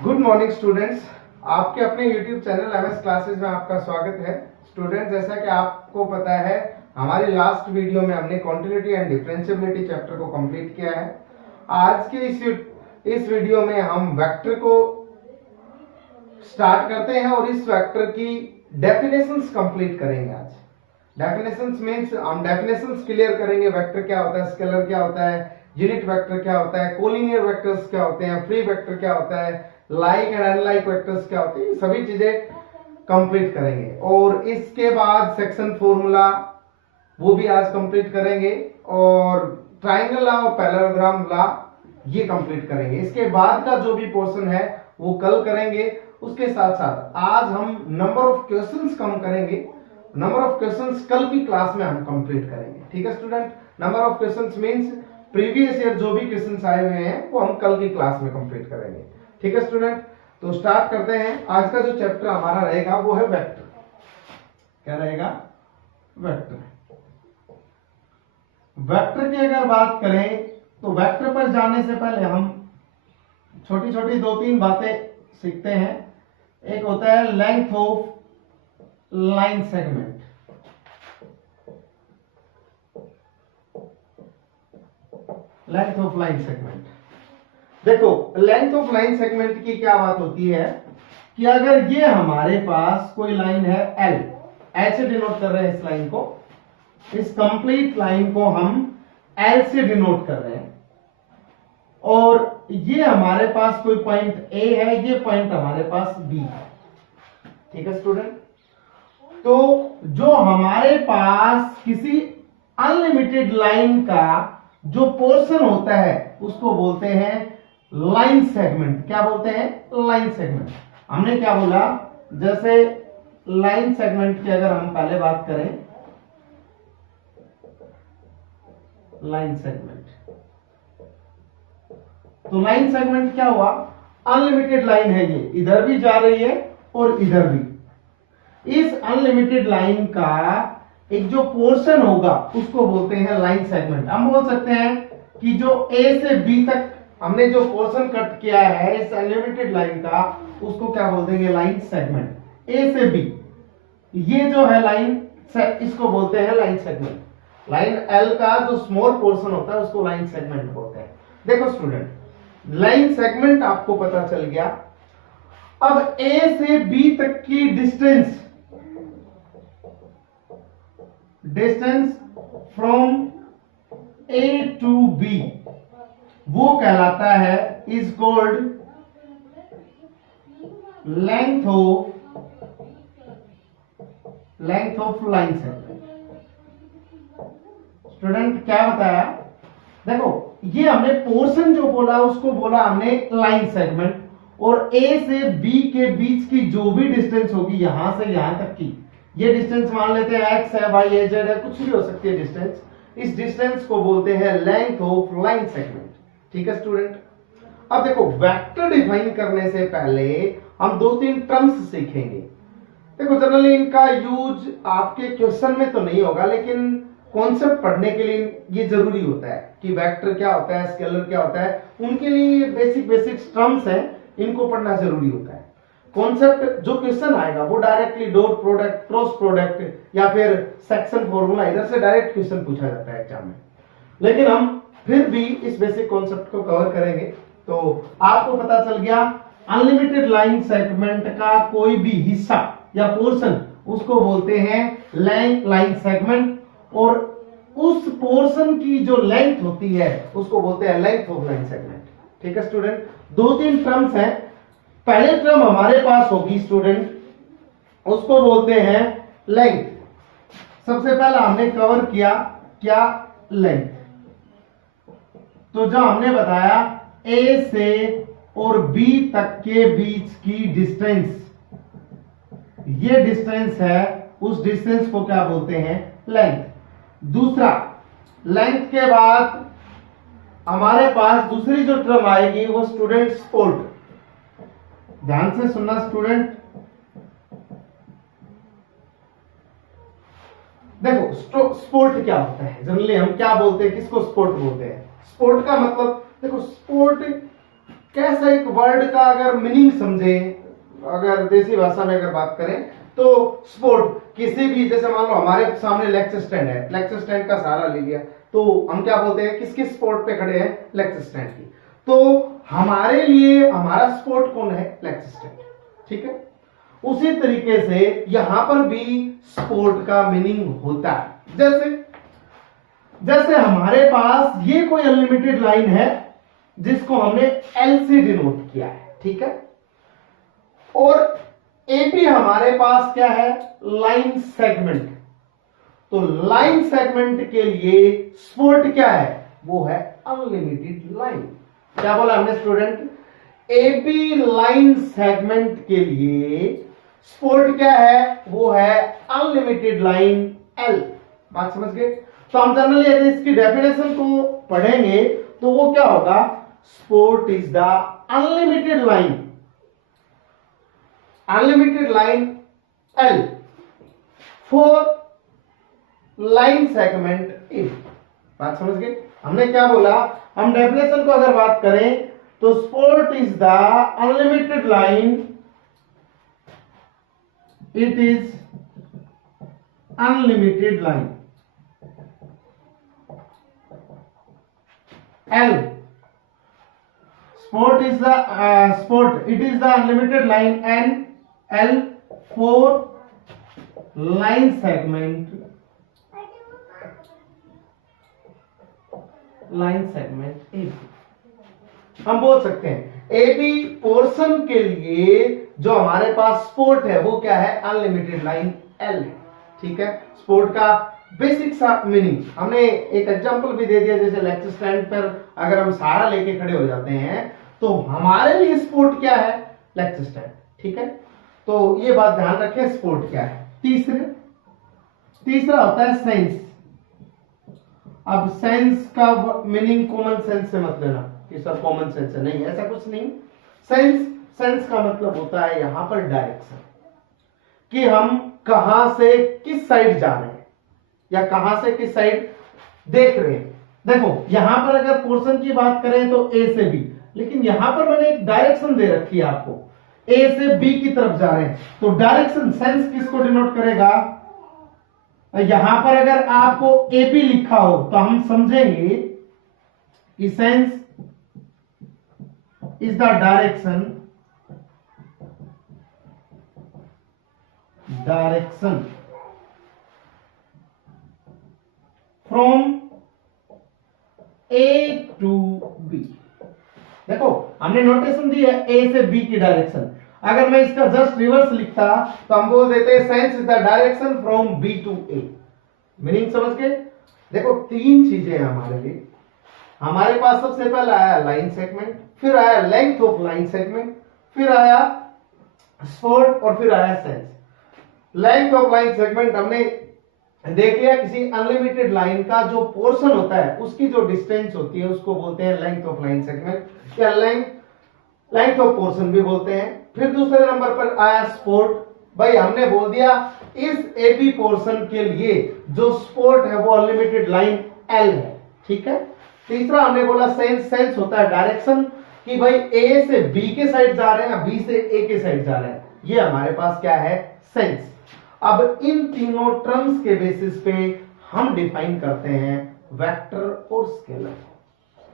Good morning students. आपके अपने YouTube channel MS classes में आपका स्वागत है। स्टूडेंट्स, जैसा कि आपको पता है, हमारी लास्ट वीडियो में हमने कॉन्टिन्यूटी एंड डिफरेंशिएबिलिटी चैप्टर को कंप्लीट किया है। आज के इस वीडियो में हम वेक्टर को स्टार्ट करते हैं और इस वेक्टर की डेफिनेशंस कंप्लीट करेंगे। आज डेफिनेशंस मींस हम डेफिनेशंस क्लियर करेंगे। वेक्टर क्या होता है, स्केलर क्या होता है, यूनिट वेक्टर क्या होता है, कोलिनियर वेक्टर्स क्या होते हैं, फ्री वेक्टर क्या होता है, लाइक एंड अनलाइक वेक्टर्स क्या होते हैं, ये सभी चीजें कंप्लीट करेंगे। और इसके बाद सेक्शन फॉर्मूला वो भी आज कंप्लीट करेंगे और ट्रायंगल लॉ और पैरेललोग्राम लॉ ये कंप्लीट करेंगे। इसके बाद का जो भी पोर्शन है वो कल करेंगे। उसके साथ साथ आज हम नंबर ऑफ क्वेश्चंस कम करेंगे। नंबर ऑफ क्वेश्चंस कल की क्लास में हम कंप्लीट करेंगे। ठीक है student, number of questions means previous year जो भी क्वेश्चंस आए हुए हैं वो हम कल की क्लास में कंप्लीट करेंगे। ठीक है स्टूडेंट, तो स्टार्ट करते हैं। आज का जो चैप्टर हमारा रहेगा वो है वेक्टर। क्या रहेगा? वेक्टर। वेक्टर की अगर बात करें तो वेक्टर पर जाने से पहले हम छोटी छोटी दो तीन बातें सीखते हैं। एक होता है length of line segment. Length of line segment, देखो लेंथ ऑफ लाइन सेगमेंट की क्या बात होती है कि अगर ये हमारे पास कोई लाइन है L, ऐसे डिनोट कर रहे हैं इस लाइन को, इस कंप्लीट लाइन को हम L से डिनोट कर रहे हैं, और ये हमारे पास कोई पॉइंट A है, ये पॉइंट हमारे पास B है। ठीक है स्टूडेंट, तो जो हमारे पास किसी अनलिमिटेड लाइन का जो पोर्शन होता है उसको बोलते हैं लाइन सेगमेंट। क्या बोलते हैं? Line segment. हमने क्या बोला, जैसे लाइन सेगमेंट की अगर हम पहले बात करें, लाइन सेगमेंट, तो लाइन सेगमेंट क्या हुआ? अनलिमिटेड लाइन है, ये इधर भी जा रही है और इधर भी। इस अनलिमिटेड लाइन का एक जो पोर्शन होगा उसको बोलते हैं लाइन सेगमेंट। हम बोल सकते हैं कि जो A से B तक हमने जो पोर्शन कट किया है इस अनलिमिटेड लाइन का, उसको क्या बोल देंगे? Line segment. A से B ये जो है लाइन, इसको बोलते हैं लाइन सेगमेंट। लाइन L का जो स्मॉल पोर्शन होता है उसको लाइन सेगमेंट बोलते हैं। देखो स्टूडेंट, लाइन सेगमेंट आपको पता चल गया। अब A से B तक की distance from A to B वो कहलाता है, is called length of line segment. Student क्या बताया? देखो ये हमने पोर्शन जो बोला उसको बोला हमने लाइन सेगमेंट, और A से B के बीच की जो भी डिस्टेंस होगी यहां से यहां तक की, ये डिस्टेंस मान लेते हैं x है, y है, z है, कुछ भी हो सकती है डिस्टेंस, इस डिस्टेंस को बोलते हैं लेंथ ऑफ लाइन सेगमेंट। ठीक है स्टूडेंट, अब देखो वेक्टर डिफाइन करने से पहले हम दो तीन टर्म्स सीखेंगे। देखो जनरली इनका यूज आपके क्वेश्चन में तो नहीं होगा, लेकिन कॉन्सेप्ट पढ़ने के लिए ये जरूरी होता है कि वेक्टर क्या होता है, स्केलर क्या होता है, उनके लिए बेसिक टर्म्स हैं, इनको पढ़ना जरूरी होता है। कॉन्सेप्ट जो क्वेश्चन आएगा वो directly dot product, cross product या फिर सेक्शन फॉर्मूला, इधर से डायरेक्ट क्वेश्चन पूछा जाता है एग्जाम में, लेकिन हम फिर भी इस बेसिक कॉन्सेप्ट को कवर करेंगे। तो आपको पता चल गया अनलिमिटेड लाइन सेगमेंट का कोई भी हिस्सा या पोर्शन उसको बोलते हैं लाइन सेगमेंट, और उस पोर्शन की जो लेंथ होती है उसको बोलते हैं लेंथ ऑफ लाइन सेगमेंट। ठीक है स्टूडेंट, दो तीन टर्म्स हैं। पहले टर्म हमारे पास होगी स्टूडेंट, उसको बोलते हैं लेंथ। सबसे पहला हमने कवर किया क्या? लेंथ। तो जो हमने बताया A से और B तक के बीच की डिस्टेंस, ये डिस्टेंस है, उस डिस्टेंस को क्या बोलते हैं? लेंथ। दूसरा, लेंथ के बाद हमारे पास दूसरी जो टर्म आएगी वो स्टूडेंट स्पोर्ट। ध्यान से सुनना स्टूडेंट, देखो स्पोर्ट क्या होता है, जनरली हम क्या बोलते हैं, किसको स्पोर्ट बोलते हैं? स्पोर्ट का मतलब देखो, स्पोर्ट कैसा एक वर्ड का अगर मीनिंग समझे, अगर देसी भाषा में अगर बात करें तो स्पोर्ट किसी भी, जैसे मान लो हमारे सामने लेक्चर स्टैंड है, लेक्चर स्टैंड का सहारा ले लिया तो हम क्या बोलते हैं, किस किस स्पोर्ट पे खड़े हैं, लेक्चर स्टैंड की। तो हमारे लिए हमारा स्पोर्ट कौन है, लेक्चर स्टैंड, ठीक है। उसी तरीके से यहां पर भी स्पोर्ट का मीनिंग होता है। जैसे जैसे हमारे पास ये कोई अनलिमिटेड लाइन है जिसको हमने एल से डिनोट किया है, ठीक है। और एपी हमारे पास क्या है, लाइन सेगमेंट। तो लाइन सेगमेंट के लिए स्पोर्ट क्या है, वो है अनलिमिटेड लाइन। क्या बोला हमने स्टूडेंट, एपी लाइन सेगमेंट के लिए स्पोर्ट क्या है, वो है अनलिमिटेड लाइन एल। बात समझ गए। तो हम जनरली अगर इसकी डेफिनेशन को पढ़ेंगे तो वो क्या होगा, sport is the unlimited line L for line segment A. बात समझ गए। हमने क्या बोला, हम डेफिनेशन को अगर बात करें तो sport is the unlimited line, it is unlimited line L. Sport is the it is the unlimited line and L for line segment A. हम बोल सकते हैं ए बी पोर्शन के लिए जो हमारे पास स्पोर्ट है वो क्या है, अनलिमिटेड लाइन L है, ठीक है। स्पोर्ट का बेसिक सा मीनिंग हमने एक एग्जांपल भी दे दिया, जैसे लेक्चर स्टैंड पर अगर हम सहारा लेके खड़े हो जाते हैं तो हमारे लिए स्पोर्ट क्या है, लेक्चर स्टैंड, ठीक है। तो ये बात ध्यान रखें, स्पोर्ट क्या है। तीसरा होता है सेंस। अब सेंस का मीनिंग कॉमन सेंस से मत लेना कि सर कॉमन सेंस है, नहीं, ऐसा कुछ नहीं। सेंस का मतलब होता है यहां पर डायरेक्शन, कि हम कहां से किस साइड जा रहे हैं या कहां से किस साइड देख रहे हैं। देखो यहां पर अगर पोर्शन की बात करें तो ए से बी, लेकिन यहां पर मैंने एक डायरेक्शन दे रखी है आपको, ए से बी की तरफ जा रहे हैं। तो डायरेक्शन सेंस किसको डिनोट करेगा, यहां पर अगर आपको एपी लिखा हो तो हम समझेंगे कि sense is the direction from A to B. देखो हमने नोटेशन दी है ए से बी की डायरेक्शन, अगर मैं इसका जस्ट रिवर्स लिखता तो हम बोल देते हैं sense is the direction from B to A. Meaning समझ गए। देखो तीन चीजें हैं हमारे लिए। हमारे पास सबसे पहले आया लाइन सेगमेंट, फिर आया लेंथ ऑफ लाइन सेगमेंट, फिर आया स्पोर्ट और फिर आया sense. Length of line segment हमने देख लिया, किसी अनलिमिटेड लाइन का जो पोर्शन होता है उसकी जो डिस्टेंस होती है उसको बोलते हैं लेंथ ऑफ लाइन सेगमेंट या लेंथ ऑफ पोर्शन भी बोलते हैं। फिर दूसरे नंबर पर आया स्पोर्ट। भाई हमने बोल दिया इस एबी पोर्शन के लिए जो स्पोर्ट है वो अनलिमिटेड लाइन एल है, ठीक है। तीसरा हमने बोला सेंस होता है डायरेक्शन, कि भाई ए से बी के साइड जा रहे हैं या बी से ए के साइड जा रहे हैं, ये हमारे पास क्या है, सेंस। अब इन तीनों टर्म्स के बेसिस पे हम डिफाइन करते हैं वेक्टर और स्केलर,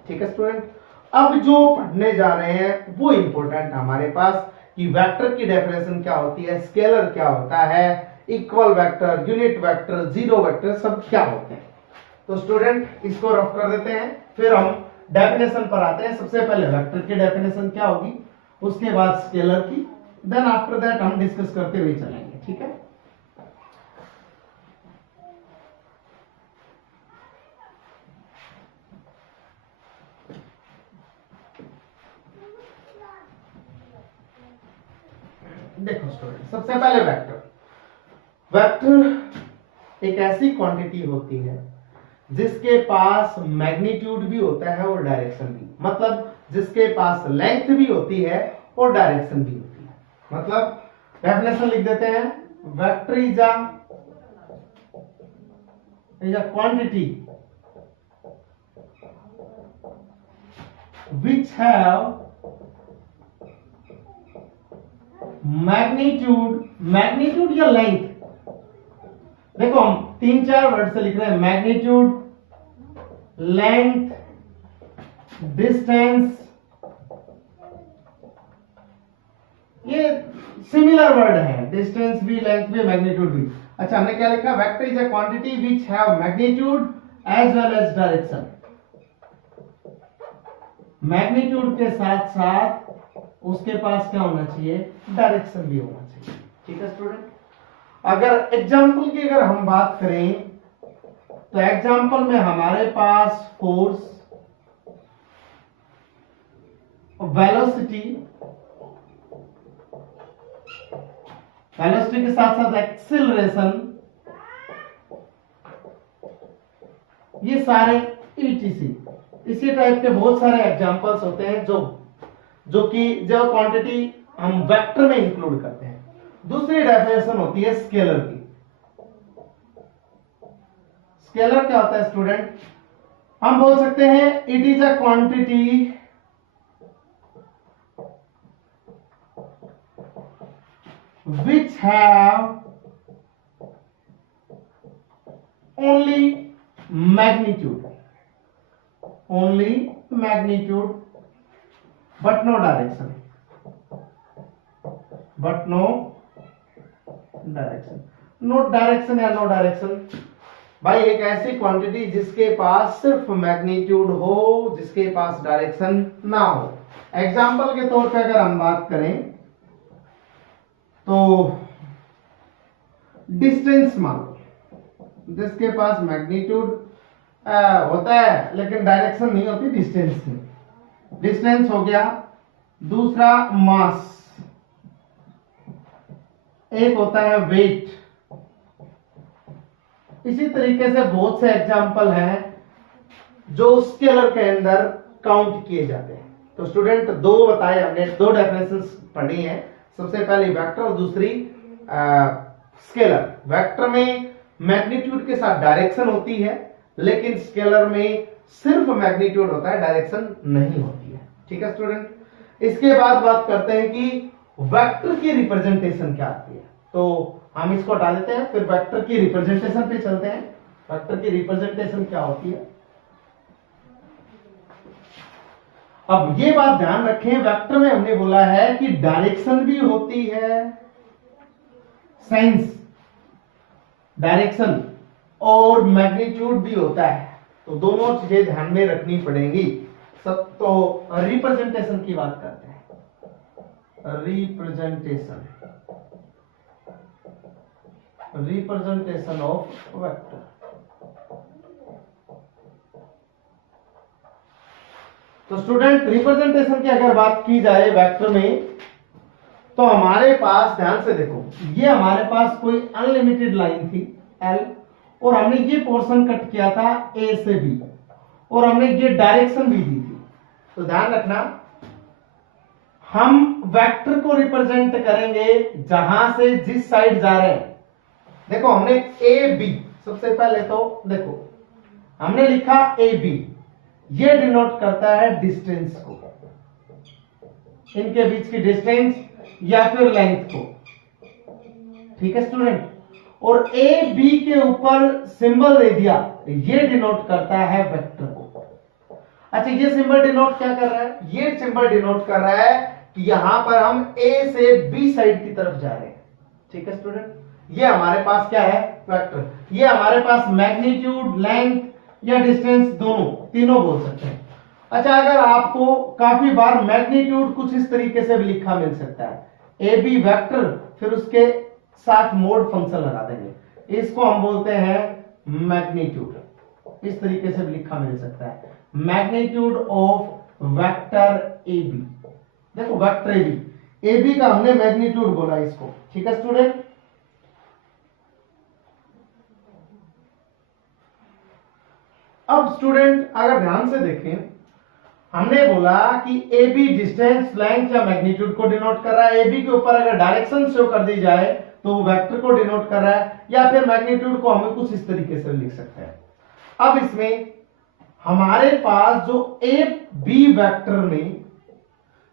ठीक है स्टूडेंट। अब जो पढ़ने जा रहे हैं वो इंपॉर्टेंट हमारे पास कि वेक्टर की डेफिनेशन क्या होती है, स्केलर क्या होता है, equal vector, unit vector, zero vector सब क्या होते हैं। तो स्टूडेंट इसको रफ कर देते हैं, फिर हम डेफिनेशन पर आते हैं। सबसे पहले वेक्टर की डेफिनेशन क्या होगी, उसके बाद स्केलर की, देन आफ्टर दैट हम डिस्कस करते हुए चलेंगे, ठीक है। देखो स्टूडेंट, सबसे पहले वेक्टर एक ऐसी क्वांटिटी होती है जिसके पास मैग्नीट्यूड भी होता है और डायरेक्शन भी, मतलब जिसके पास लेंथ भी होती है और डायरेक्शन भी होती है। मतलब डेफिनेशन लिख देते हैं, vector is a quantity which have magnitude, magnitude या लेंथ, देखो हम 3-4 वर्ड से लिख रहे हैं, मैग्नीट्यूड, लेंथ, डिस्टेंस, ये सिमिलर वर्ड है, डिस्टेंस भी, लेंथ भी, मैग्नीट्यूड भी। अच्छा, हमने क्या लिखा, vector is a quantity which have magnitude as well as direction. Magnitude के साथ साथ उसके पास क्या होना चाहिए, डायरेक्शन भी होना चाहिए। ठीक है स्टूडेंट, अगर एग्जाम्पल की अगर हम बात करें तो एग्जाम्पल में हमारे पास फोर्स, वेलोसिटी, वेलोसिटी के साथ साथ एक्सीलरेशन, ये सारे ETC, इसी टाइप के बहुत सारे एग्जांपल्स होते हैं जो क्वांटिटी हम वेक्टर में इंक्लूड करते हैं। दूसरी डेफिनेशन होती है स्केलर की। स्केलर क्या होता है स्टूडेंट, हम बोल सकते हैं it is a quantity which have only magnitude but no direction, या नो डायरेक्शन। भाई एक ऐसी क्वांटिटी जिसके पास सिर्फ मैग्नीट्यूड हो, जिसके पास डायरेक्शन ना हो। एग्जाम्पल के तौर पे अगर हम बात करें तो डिस्टेंस मान लो, जिसके पास मैग्नीट्यूड होता है लेकिन डायरेक्शन नहीं होती डिस्टेंस में, डिस्टेंस हो गया। दूसरा मास, एक होता है वेट। इसी तरीके से बहुत से एग्जाम्पल हैं जो स्केलर के अंदर काउंट किए जाते हैं। तो स्टूडेंट दो बताए हमने, दो डेफिनेशंस पढ़ी हैं, सबसे पहले वेक्टर और दूसरी स्केलर। वेक्टर में मैग्नीट्यूड के साथ डायरेक्शन होती है, लेकिन स्केलर में सिर्फ मैग्नीट्यूड होता है, डायरेक्शन नहीं होती है। ठीक है स्टूडेंट, इसके बाद बात करते हैं कि वेक्टर की रिप्रेजेंटेशन क्या आती है। तो हम इसको हटा देते हैं, फिर वेक्टर की रिप्रेजेंटेशन पे चलते हैं। वेक्टर की रिप्रेजेंटेशन क्या होती है, अब ये बात ध्यान रखें, वेक्टर में हमने बोला है कि डायरेक्शन भी होती है, साइंस डायरेक्शन और मैग्नीट्यूड भी होता है, तो दोनों चीजें ध्यान में रखनी पड़ेंगी। सब तो रिप्रेजेंटेशन की बात करते हैं। Representation of vector. तो स्टूडेंट रिप्रेजेंटेशन की अगर बात की जाए वेक्टर में, तो हमारे पास ध्यान से देखो, ये हमारे पास कोई अनलिमिटेड लाइन थी L, और हमने ये पोर्शन कट किया था A से B, और हमने ये डायरेक्शन भी दी थी। तो ध्यान रखना, हम वेक्टर को रिप्रेजेंट करेंगे जहां से जिस साइड जा रहे हैं। देखो हमने AB, सबसे पहले तो देखो हमने लिखा AB, ये डिनोट करता है डिस्टेंस को, इनके बीच की डिस्टेंस या फिर लेंथ को। ठीक है स्टूडेंट, और ए बी के ऊपर सिंबल दे दिया, ये डिनोट करता है वेक्टर को। अच्छा, ये सिंबल डिनोट क्या कर रहा है, ये सिंबल डिनोट कर रहा है कि यहां पर हम ए से बी साइड की तरफ जा रहे हैं। ठीक है स्टूडेंट, ये हमारे पास क्या है, वेक्टर। ये हमारे पास मैग्नीट्यूड, लेंथ या डिस्टेंस दोनों, तीनों बोल सकते हैं। अच्छा, अगर आपको काफी बार मैग्नीट्यूड कुछ इस तरीके से भी लिखा मिल सकता है, ए बी वेक्टर, फिर उसके साथ मोड फंक्शन लगा देंगे, इसको हम बोलते हैं मैग्नीट्यूड। इस तरीके से भी लिखा मिल सकता है, magnitude of vector a b. देखो vector a b, a b का हमने मैग्नीट्यूड बोला इसको। ठीक है स्टूडेंट, अब स्टूडेंट अगर ध्यान से देखें, हमने बोला कि ए बी डिस्टेंस, लेंथ या मैग्नीट्यूड को डिनोट कर रहा है। ए बी के ऊपर अगर डायरेक्शन शो कर दी जाए तो वेक्टर को डिनोट कर रहा है, या फिर मैग्नीट्यूड को हमें कुछ इस तरीके से लिख सकते हैं। अब इसमें हमारे पास जो ए बी वेक्टर में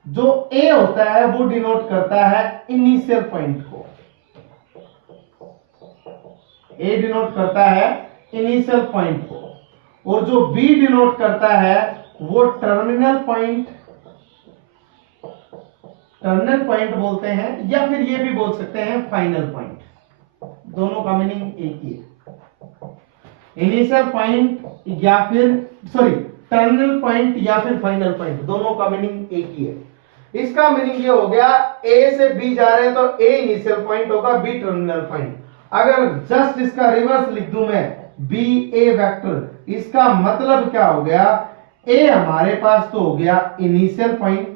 जो ए होता है वो डिनोट करता है इनिशियल पॉइंट को, ए डिनोट करता है इनिशियल पॉइंट को, और जो बी डिनोट करता है वो टर्मिनल पॉइंट बोलते हैं, या फिर ये भी बोल सकते हैं फाइनल पॉइंट। दोनों का मीनिंग एक ही है, इनिशियल पॉइंट या फिर टर्मिनल पॉइंट या फिर फाइनल पॉइंट, दोनों का मीनिंग एक ही है। इसका मीनिंग ये हो गया ए से बी जा रहे हैं तो ए इनिशियल पॉइंट होगा, बी टर्मिनल पॉइंट। अगर जस्ट इसका रिवर्स लिख दूं मैं, बी ए वेक्टर, इसका मतलब क्या हो गया, ए हमारे पास तो हो गया इनिशियल पॉइंट,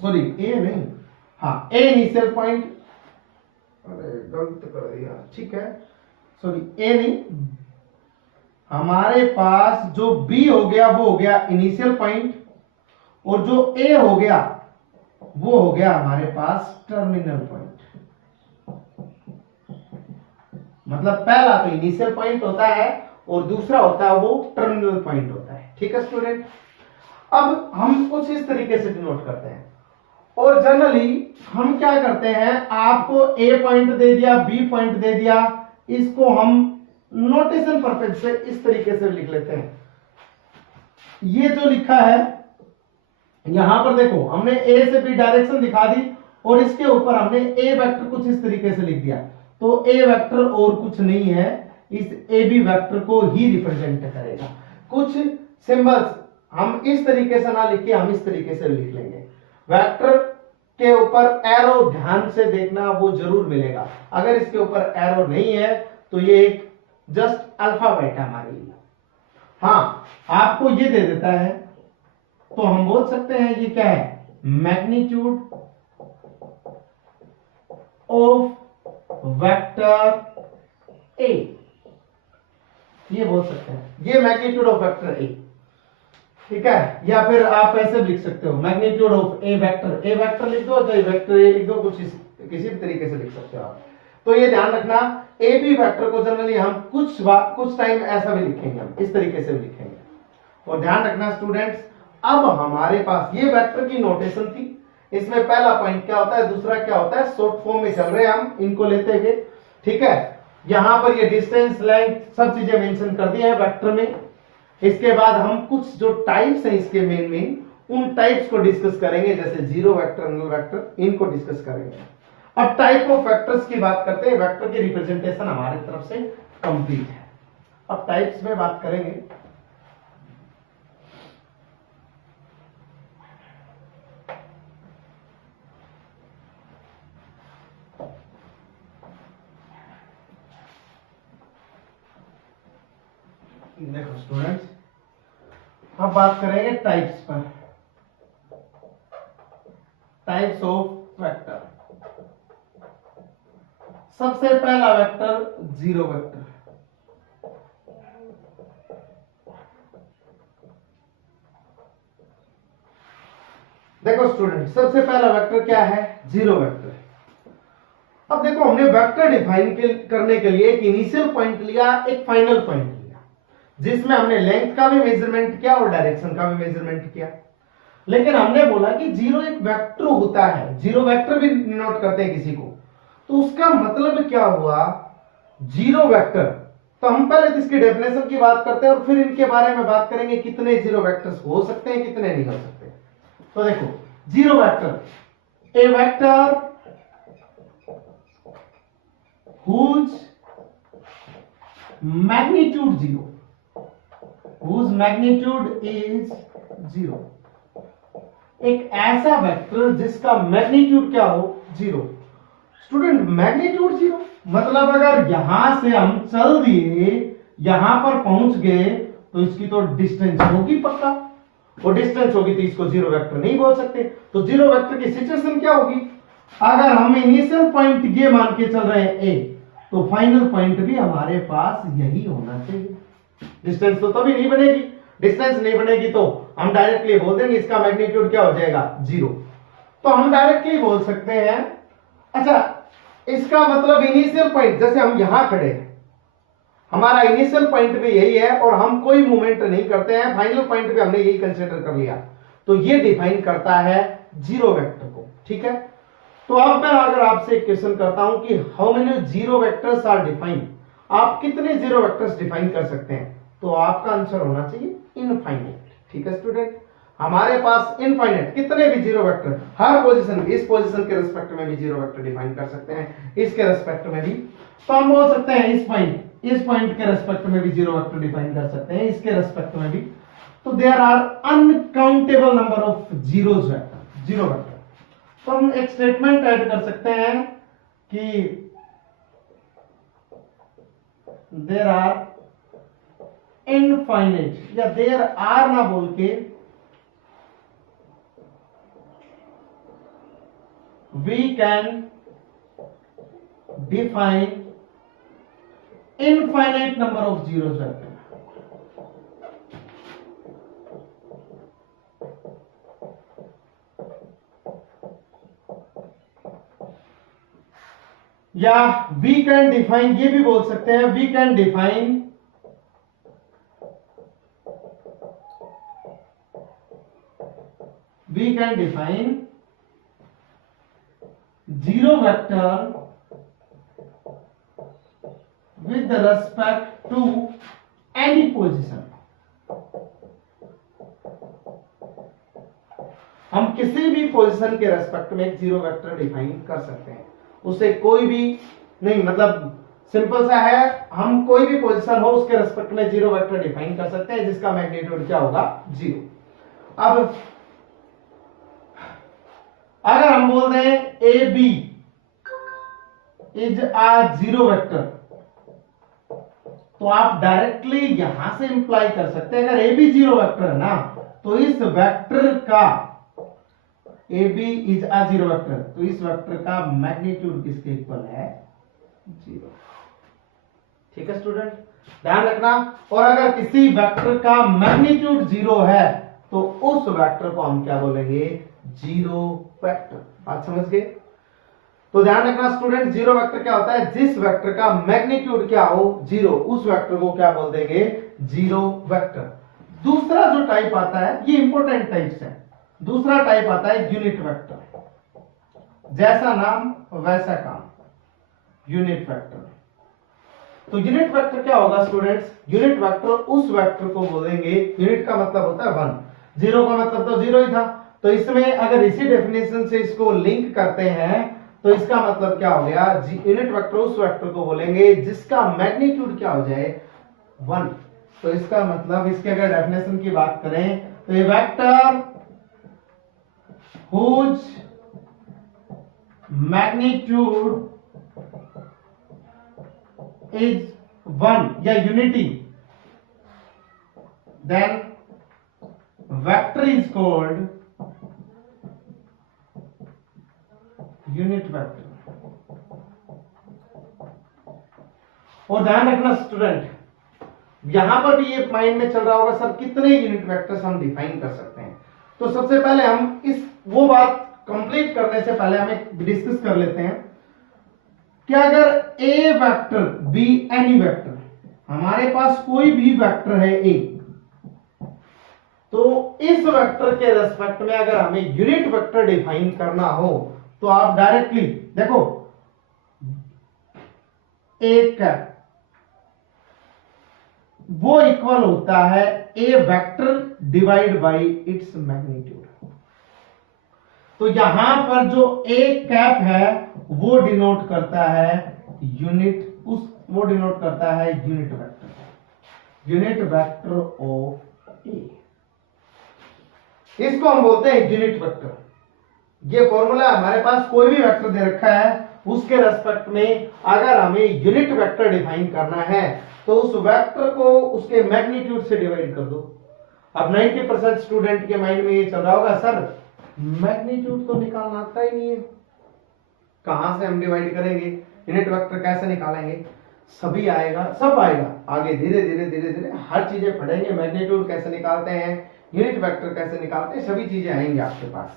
सॉरी ए नहीं, हाँ ए इनिशियल पॉइंट, अरे गलत कर दिया, ठीक है, सॉरी ए नहीं, हमारे पास जो बी हो गया वो हो गया इनिशियल पॉइंट, और जो ए हो गया वो हो गया हमारे पास टर्मिनल पॉइंट। मतलब पहला तो इनिशियल पॉइंट होता है और दूसरा होता है वो टर्मिनल पॉइंट होता है। ठीक है स्टूडेंट, अब हम कुछ इस तरीके से डिनोट करते हैं, और जनरली हम क्या करते हैं, आपको ए पॉइंट दे दिया, बी पॉइंट दे दिया, इसको हम नोटेशन पर्पज से इस तरीके से लिख लेते हैं। ये जो लिखा है यहां पर देखो, हमने ए से बी डायरेक्शन दिखा दी और इसके ऊपर हमने ए वेक्टर कुछ इस तरीके से लिख दिया, तो ए वेक्टर और कुछ नहीं है, इस ए बी वेक्टर को ही रिप्रेजेंट करेगा। कुछ सिंबल्स हम इस तरीके से ना लिख के हम इस तरीके से लिख लेंगे। वेक्टर के ऊपर एरो ध्यान से देखना, वो जरूर मिलेगा। अगर इसके ऊपर एरो नहीं है तो ये एक जस्ट अल्फाबेट है हमारे लिए। हाँ, आपको ये दे देता है तो हम बोल सकते हैं ये क्या है, मैग्नीट्यूड ऑफ वेक्टर ए, ये बोल सकते हैं, ये मैग्नीट्यूड ऑफ वेक्टर ए। ठीक है, या फिर आप ऐसे लिख सकते हो magnitude of a vector, A vector लिख दो चाहे वेक्टर ए लिख दो, किसी भी तरीके से लिख सकते हो आप। तो ये ध्यान रखना, ए बी वेक्टर को जनरली हम कुछ टाइम ऐसा भी लिखेंगे, हम इस तरीके से भी लिखेंगे। और ध्यान रखना स्टूडेंट्स, अब हमारे पास ये वेक्टर की नोटेशन थी, इसमें पहला पॉइंट क्या होता है, दूसरा क्या होता है, शॉर्ट फॉर्म में चल रहे हैं हम इनको लेते हुए। ठीक है, यहां पर ये डिस्टेंस, लेंथ, सब चीजें मेंशन कर दी है वेक्टर में। इसके बाद हम कुछ जो टाइप्स हैं इसके मेन उन टाइप्स को डिस्कस करेंगे, जैसे जीरो वेक्टर, नल वेक्टर, इनको डिस्कस करेंगे। अब टाइप ऑफ वेक्टर्स की बात करते हैं, वेक्टर की रिप्रेजेंटेशन हमारी तरफ से कंप्लीट है। अब टाइप्स में बात करेंगे। देखो स्टूडेंट्स, अब बात करेंगे टाइप्स पर, टाइप्स ऑफ वेक्टर। सबसे पहला वेक्टर जीरो वेक्टर। देखो स्टूडेंट, सबसे पहला वेक्टर क्या है, जीरो वेक्टर। अब देखो, हमने वेक्टर डिफाइन करने के लिए एक इनिशियल पॉइंट लिया, एक फाइनल पॉइंट लिया, जिसमें हमने लेंथ का भी मेजरमेंट किया और डायरेक्शन का भी मेजरमेंट किया। लेकिन हमने बोला कि जीरो एक वेक्टर होता है, जीरो वेक्टर भी नोट करते हैं किसी को, तो उसका मतलब क्या हुआ, जीरो वेक्टर। तो हम पहले तो इसकी डेफिनेशन की बात करते हैं और फिर इनके बारे में बात करेंगे, कितने जीरो वेक्टर्स हो सकते हैं, कितने नहीं हो सकते। तो देखो, zero vector, A vector whose magnitude is zero, एक ऐसा वेक्टर जिसका मैग्नीट्यूड क्या हो, जीरो। स्टूडेंट, मैग्नीट्यूड जीरो मतलब अगर यहां से हम चल दिए, यहां पर पहुंच गए, तो इसकी तो डिस्टेंस होगी पक्का, और डिस्टेंस होगी तो इसको जीरो वेक्टर नहीं बोल सकते। तो जीरो वेक्टर की सिचुएशन क्या होगी, अगर हम इनिशियल पॉइंट ये मान के चल रहे हैं ए, तो फाइनल पॉइंट भी हमारे पास यही होना चाहिए। डिस्टेंस तो तभी नहीं बनेगी, डिस्टेंस नहीं बनेगी तो हम डायरेक्टली बोल देंगे इसका मैग्नीट्यूड क्या हो जाएगा, जीरो। तो हम डायरेक्टली बोल सकते हैं, अच्छा इसका मतलब इनिशियल पॉइंट, जैसे हम यहां खड़े हैं, हमारा इनिशियल पॉइंट भी यही है और हम कोई मूवमेंट नहीं करते हैं, फाइनल पॉइंट पे हमने यही कंसीडर कर लिया। तो ये डिफाइन करता है जीरो वेक्टर को, ठीक है। तो अब मैं अगर आपसे एक क्वेश्चन करता हूं कि how many zero vectors are defined, आप कितने जीरो वेक्टर्स डिफाइन कर सकते हैं, तो आपका आंसर होना चाहिए इनफाइनाइट, ठीक है स्टूडेंट। हमारे पास इनफाइनाइट कितने भी जीरो वेक्टर, हर पोजीशन, इस पोजीशन के रिस्पेक्ट में भी जीरो वेक्टर डिफाइन कर सकते हैं, इसके रिस्पेक्ट में भी। तो हम बोल सकते हैं इस पॉइंट के रिस्पेक्ट में भी जीरो वेक्टर डिफाइन कर सकते हैं, इसके रिस्पेक्ट में भी। तो there are uncountable number of zeros vector, zero vector. तो हम एक स्टेटमेंट ऐड कर सकते हैं कि देयर आर इनफाइनाइट, या देयर आर ना बोल के we can define infinite number of zeros vector। या we can define, ये भी बोल सकते हैं, we can define zero vector with respect to any position। हम किसी भी पोजीशन के रेस्पेक्ट में एक जीरो वेक्टर डिफाइन कर सकते हैं, उसे कोई भी नहीं, मतलब सिंपल सा है, हम कोई भी पोजीशन हो उसके रेस्पेक्ट में जीरो वेक्टर डिफाइन कर सकते हैं जिसका मैग्नीट्यूड क्या होगा, जीरो। अब अगर हम बोल रहे हैं A B is a zero vector, तो आप डायरेक्टली यहां से इंप्लाई कर सकते हैं, अगर ए बी जीरो वेक्टर है ना, तो इस वेक्टर का, A B is a zero vector, तो इस वेक्टर का मैग्नीट्यूड किसके इक्वल है, जीरो। ठीक है स्टूडेंट, ध्यान रखना। और अगर किसी वेक्टर का मैग्नीट्यूड जीरो है तो उस वेक्टर को हम क्या बोलेंगे, जीरो वेक्टर। बात समझ गए? तो ध्यान रखना स्टूडेंट, जीरो वेक्टर क्या होता है, जिस वेक्टर का मैग्नीट्यूड क्या हो, जीरो, उस वेक्टर को क्या बोल देंगे, जीरो वेक्टर। दूसरा जो टाइप आता है, ये इंपॉर्टेंट टाइप्स है, दूसरा टाइप आता है यूनिट वेक्टर। जैसा नाम वैसा काम, यूनिट वेक्टर। तो यूनिट वेक्टर क्या होगा स्टूडेंट्स, यूनिट वेक्टर उस वेक्टर को बोलेंगे, यूनिट का मतलब होता है वन, जीरो का मतलब तो जीरो ही था, तो इसमें अगर इसी डेफिनेशन से इसको लिंक करते हैं तो इसका मतलब क्या हो गया, यूनिट वेक्टर उस वेक्टर को बोलेंगे जिसका मैग्नीट्यूड क्या हो जाए, वन। तो इसका मतलब, इसके अगर डेफिनेशन की बात करें तो ये वेक्टर whose magnitude is 1 या unity, then vector is called unit vector. और ध्यान रखना स्टूडेंट, यहां पर भी ये माइंड में चल रहा होगा, सर कितने यूनिट वेक्टर्स हम डिफाइन कर सकते हैं। तो सबसे पहले हम इस वो बात कंप्लीट करने से पहले हम एक डिस्कस कर लेते हैं कि अगर ए वेक्टर बी एनी वेक्टर, हमारे पास कोई भी वेक्टर है ए, तो इस वेक्टर के रेस्पेक्ट में अगर हमें यूनिट वेक्टर डिफाइन करना हो तो आप डायरेक्टली देखो, एक वो इक्वल होता है a vector divide by its magnitude. तो यहां पर जो ए कैप है वो डिनोट करता है यूनिट, वो डिनोट करता है unit vector, unit vector of a, इसको हम बोलते हैं यूनिट वेक्टर। ये फॉर्मूला हमारे पास, कोई भी वेक्टर दे रखा है उसके रेस्पेक्ट में अगर हमें यूनिट वेक्टर डिफाइन करना है तो उस वेक्टर को उसके मैग्नीट्यूड से डिवाइड कर दो। अब 90% स्टूडेंट के माइंड में ये चल रहा होगा, सर मैग्नीट्यूड तो निकालना आता ही नहीं है, कहां से हम डिवाइड करेंगे, यूनिट वेक्टर कैसे निकालेंगे। सभी आएगा, सब आएगा आगे, धीरे धीरे धीरे धीरे हर चीजें पढ़ेंगे, मैग्नीट्यूड कैसे निकालते हैं, यूनिट वेक्टर कैसे निकालते हैं, सभी चीजें आएंगे आपके पास।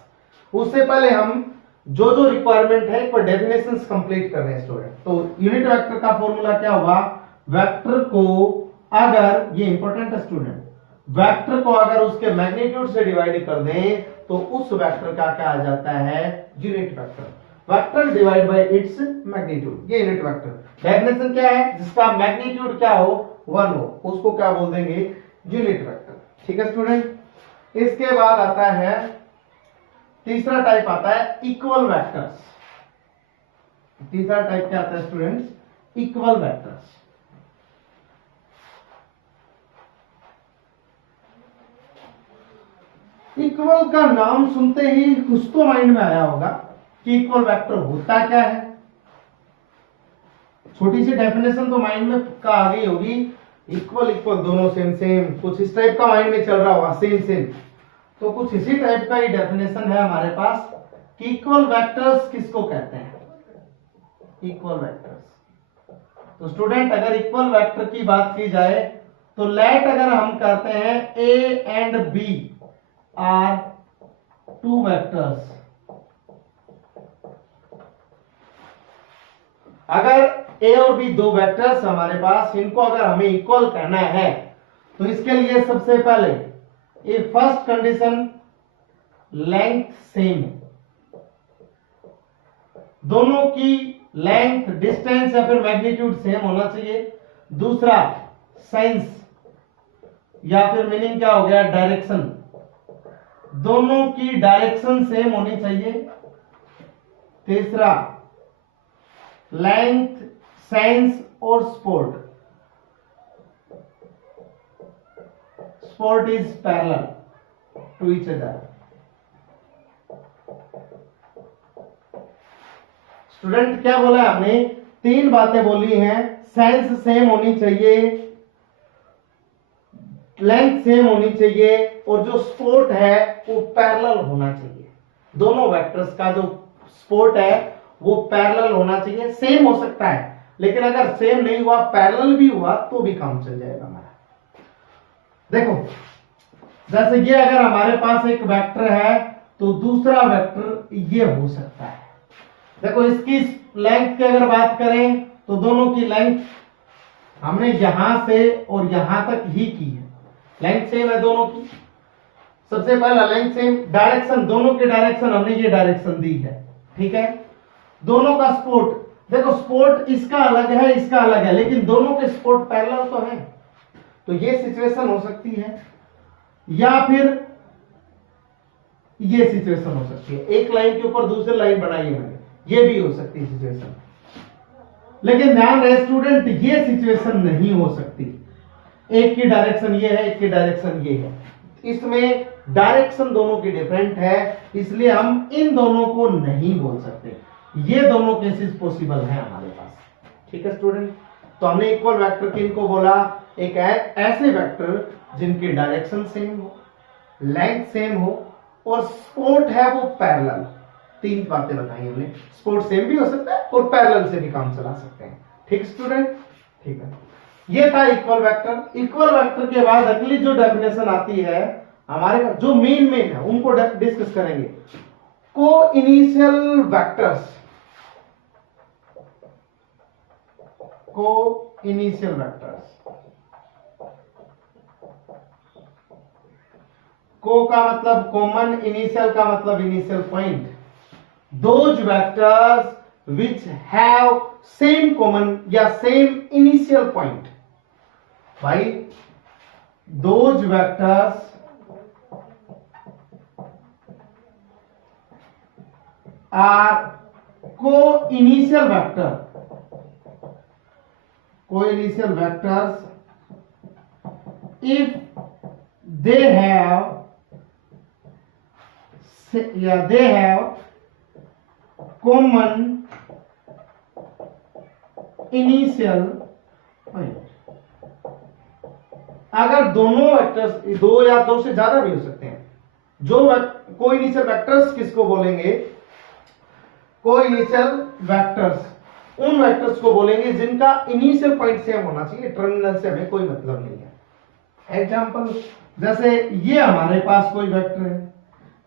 उससे पहले हम जो जो रिक्वायरमेंट है, एक बार डेफिनेशंस कंप्लीट कर रहे हैं स्टूडेंट। तो यूनिट वेक्टर का फॉर्मूला क्या होगा, वेक्टर को अगर, ये इंपॉर्टेंट है स्टूडेंट, वेक्टर को अगर उसके मैग्नीट्यूड से डिवाइड कर दें तो उस वेक्टर का क्या आ जाता है, unit vector. Vector divide by its magnitude, ये यूनिट वेक्टर। डेफिनेशन क्या है, जिसका मैग्नीट्यूड क्या हो, 1 हो, उसको क्या बोल देंगे, यूनिट वेक्टर। ठीक है स्टूडेंट। इसके बाद आता है तीसरा टाइप आता है इक्वल वेक्टर्स। तीसरा टाइप क्या आता है स्टूडेंट्स, इक्वल वेक्टर्स। इक्वल का नाम सुनते ही कुछ तो माइंड में आया होगा कि इक्वल वेक्टर होता क्या है। छोटी सी डेफिनेशन तो माइंड में का आ गई होगी, इक्वल इक्वल दोनों सेम सेम, कुछ इस टाइप का माइंड में चल रहा होगा, सेम सेम। तो कुछ इसी टाइप का ही डेफिनेशन है हमारे पास कि इक्वल वेक्टर्स किसको कहते हैं, इक्वल वेक्टर्स। तो स्टूडेंट अगर इक्वल वेक्टर की बात की जाए तो लेट अगर हम कहते हैं A and B are two vectors, अगर ए और बी दो वेक्टर्स हमारे पास, इनको अगर हमें इक्वल कहना है तो इसके लिए सबसे पहले ये फर्स्ट कंडीशन लेंथ सेम, दोनों की लेंथ, डिस्टेंस या फिर मैग्नीट्यूड सेम होना चाहिए। दूसरा साइंस या फिर मीनिंग क्या हो गया, डायरेक्शन, दोनों की डायरेक्शन सेम होनी चाहिए। तीसरा लेंथ, साइंस और sport, sport is parallel to each other. Student क्या बोला हमने, तीन बातें बोली हैं, साइंस सेम होनी चाहिए, लेंथ सेम होनी चाहिए और जो स्पोर्ट है वो पैरेलल होना चाहिए। दोनों वेक्टर्स का जो स्पोर्ट है वो पैरेलल होना चाहिए। सेम हो सकता है लेकिन अगर सेम नहीं हुआ, पैरेलल भी हुआ तो भी काम चल जाएगा हमारा। देखो जैसे ये अगर हमारे पास एक वेक्टर है तो दूसरा वेक्टर ये हो सकता है। देखो इसकी लेंथ की अगर बात करें तो दोनों की लेंथ हमने यहां से और यहां तक ही की है, लेंथ सेम है दोनों की। सबसे पहला लेंथ सेम, डायरेक्शन, दोनों की डायरेक्शन हमने ये डायरेक्शन दी है, ठीक है। दोनों का स्पोर्ट, देखो स्पोर्ट इसका अलग है, इसका अलग है, लेकिन दोनों के स्पोर्ट पैरेलल तो है। तो ये सिचुएशन हो सकती है या फिर ये सिचुएशन हो सकती है, एक लाइन के ऊपर दूसरी लाइन बनाई है मैंने, ये भी हो सकती है सिचुएशन। लेकिन ध्यान रहे स्टूडेंट, ये सिचुएशन नहीं हो सकती। एक की डायरेक्शन ये है, एक की डायरेक्शन ये है, इसमें डायरेक्शन दोनों की डिफरेंट है, इसलिए हम इन दोनों को नहीं बोल सकते। ये दोनों केसेस पॉसिबल है हमारे पास, ठीक है स्टूडेंट। तो हमने इक्वल वेक्टर किनको बोला, एक ऐसे वेक्टर जिनकी डायरेक्शन सेम हो, लेंथ सेम हो और स्पोर्ट है वो पैरेलल। तीन बातें बताई हमने, स्पोर्ट सेम भी हो सकता है और पैरेलल से भी काम चला सकते हैं, ठीक स्टूडेंट, ठीक है। ये था इक्वल वेक्टर। इक्वल वेक्टर के बाद अगली जो डेफिनेशन आती है हमारे पास, जो मेन है उनको डिस्कस करेंगे। को इनिशियल वेक्टर्स, को इनिशियल वेक्टर्स, को का मतलब कॉमन, इनिशियल का मतलब initial point. Those vectors which have same common या same initial point, भाई those vectors are co-initial vector, co-initial vectors if they have common initial point. अगर दोनों वेक्टर्स, दो या दो से ज्यादा भी हो सकते हैं, जो को इनिशियल वेक्टर्स किसको बोलेंगे, को इनिशियल वेक्टर्स उन वेक्टर्स को बोलेंगे जिनका इनिशियल पॉइंट सेम होना चाहिए, टर्मिनल से हमें कोई मतलब नहीं है। एग्जांपल, जैसे ये हमारे पास कोई वेक्टर है,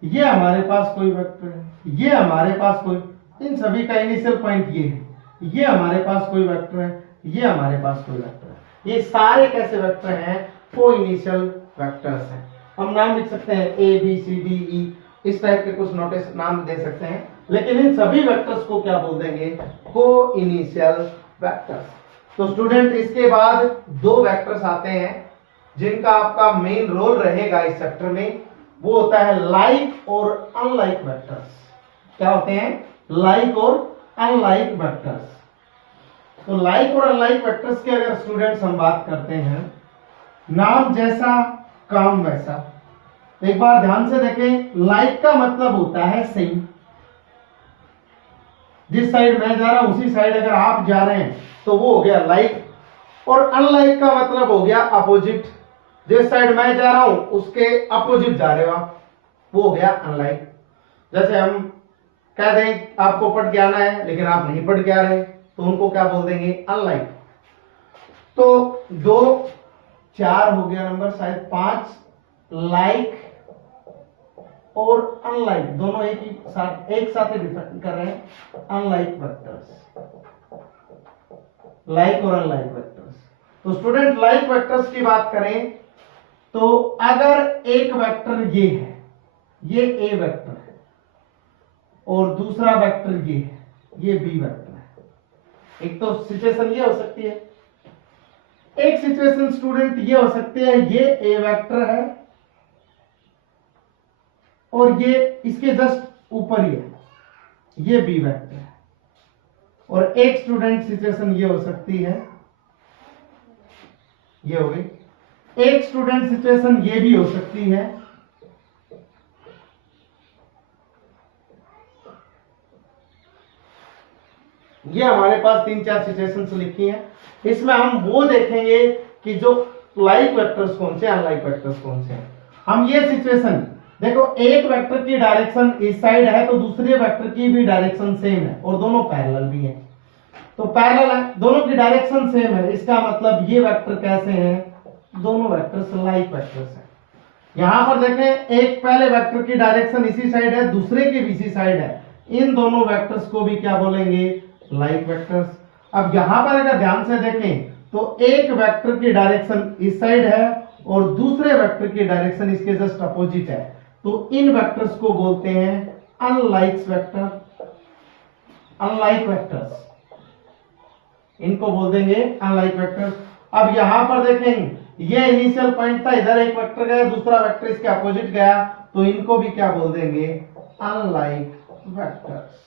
ये हमारे पास कोई वेक्टर है, ये हमारे पास कोई, इन सभी का इनिशियल पॉइंट ये है। ये हमारे पास कोई वेक्टर है, ये हमारे पास कोई वेक्टर है। ये सारे कैसे वेक्टर हैं, को इनिशियल वेक्टर्स हैं। हम नाम लिख सकते हैं A B C D E, इस टाइप के कुछ नोटिस नाम दे सकते हैं, लेकिन इन सभी वेक्टर्स को क्या बोल देंगे, को इनिशियल वेक्टर्स। तो स्टूडेंट इसके बाद दो वेक्टर्स आते हैं जिनका आपका मेन रोल रहेगा इस चैप्टर में, वो होता है लाइक और अनलाइक वेक्टर्स। क्या होते हैं, लाइक और अनलाइक वेक्टर्स। तो लाइक और अनलाइक वेक्टर्स के अगर स्टूडेंट्स हम बात करते हैं, नाम जैसा काम वैसा। तो एक बार ध्यान से देखें, लाइक का मतलब होता है सेम, जिस साइड मैं जा रहा हूं उसी साइड अगर आप जा रहे हैं तो वो हो गया लाइक, और अनलाइक का मतलब हो गया अपोजिट, जिस साइड मैं जा रहा हूं उसके अपोजिट जा रहे हो आप, वो हो गया अनलाइक। जैसे हम कह दें आपको पढ़ के आना है लेकिन आप नहीं पढ़ के आ रहे, तो उनको क्या बोल देंगे, अनलाइक। तो 2 4 हो गया नंबर, शायद 5, लाइक और अनलाइक दोनों एक साथ ही डिफाइन कर रहे हैं, अनलाइक वेक्टर्स, लाइक और अनलाइक वेक्टर्स। तो स्टूडेंट लाइक वेक्टर्स की बात करें तो अगर एक वेक्टर ये है, ये ए वेक्टर है, और दूसरा वेक्टर ये है, ये बी वेक्टर है। एक तो सिचुएशन ये हो सकती है, एक सिचुएशन स्टूडेंट ये हो सकती है, ये ए वेक्टर है और ये इसके जस्ट ऊपर ही है, ये बी वेक्टर है। और एक स्टूडेंट सिचुएशन ये हो सकती है, ये हो गई। एक स्टूडेंट सिचुएशन ये भी हो सकती है, ये हमारे पास 3-4 सिचुएशंस लिखी हैं। इसमें हम वो देखेंगे कि जो लाइक वेक्टर्स कौन से, अनलाइक वेक्टर्स कौन से हैं। हम ये सिचुएशन देखो, एक वेक्टर की डायरेक्शन इस साइड है तो दूसरे वेक्टर की भी डायरेक्शन सेम है और दोनों पैरेलल भी हैं। तो पैरेलल है, दोनों की डायरेक्शन सेम है, इसका मतलब ये वेक्टर कैसे हैं, दोनों वेक्टर्स लाइक वेक्टर्स हैं। यहां पर देखें, एक पहले वेक्टर की डायरेक्शन इसी साइड है, दूसरे की भी इसी साइड है, इन दोनों वेक्टर्स को भी क्या बोलेंगे, लाइक वेक्टर्स। अब यहां पर अगर ध्यान से देखें तो एक वेक्टर की डायरेक्शन इस साइड है और दूसरे वेक्टर की डायरेक्शन इसके जस्ट अपोजिट है, तो इन वेक्टर्स को बोलते हैं अनलाइक वेक्टर, अनलाइक वेक्टर्स, इनको बोल देंगे अनलाइक वेक्टर्स। अब यहां पर देखें, ये इनिशियल पॉइंट था, इधर एक वेक्टर गया, दूसरा वेक्टर इसके अपोजिट गया, तो इनको भी क्या बोल देंगे, अनलाइक वेक्टर्स।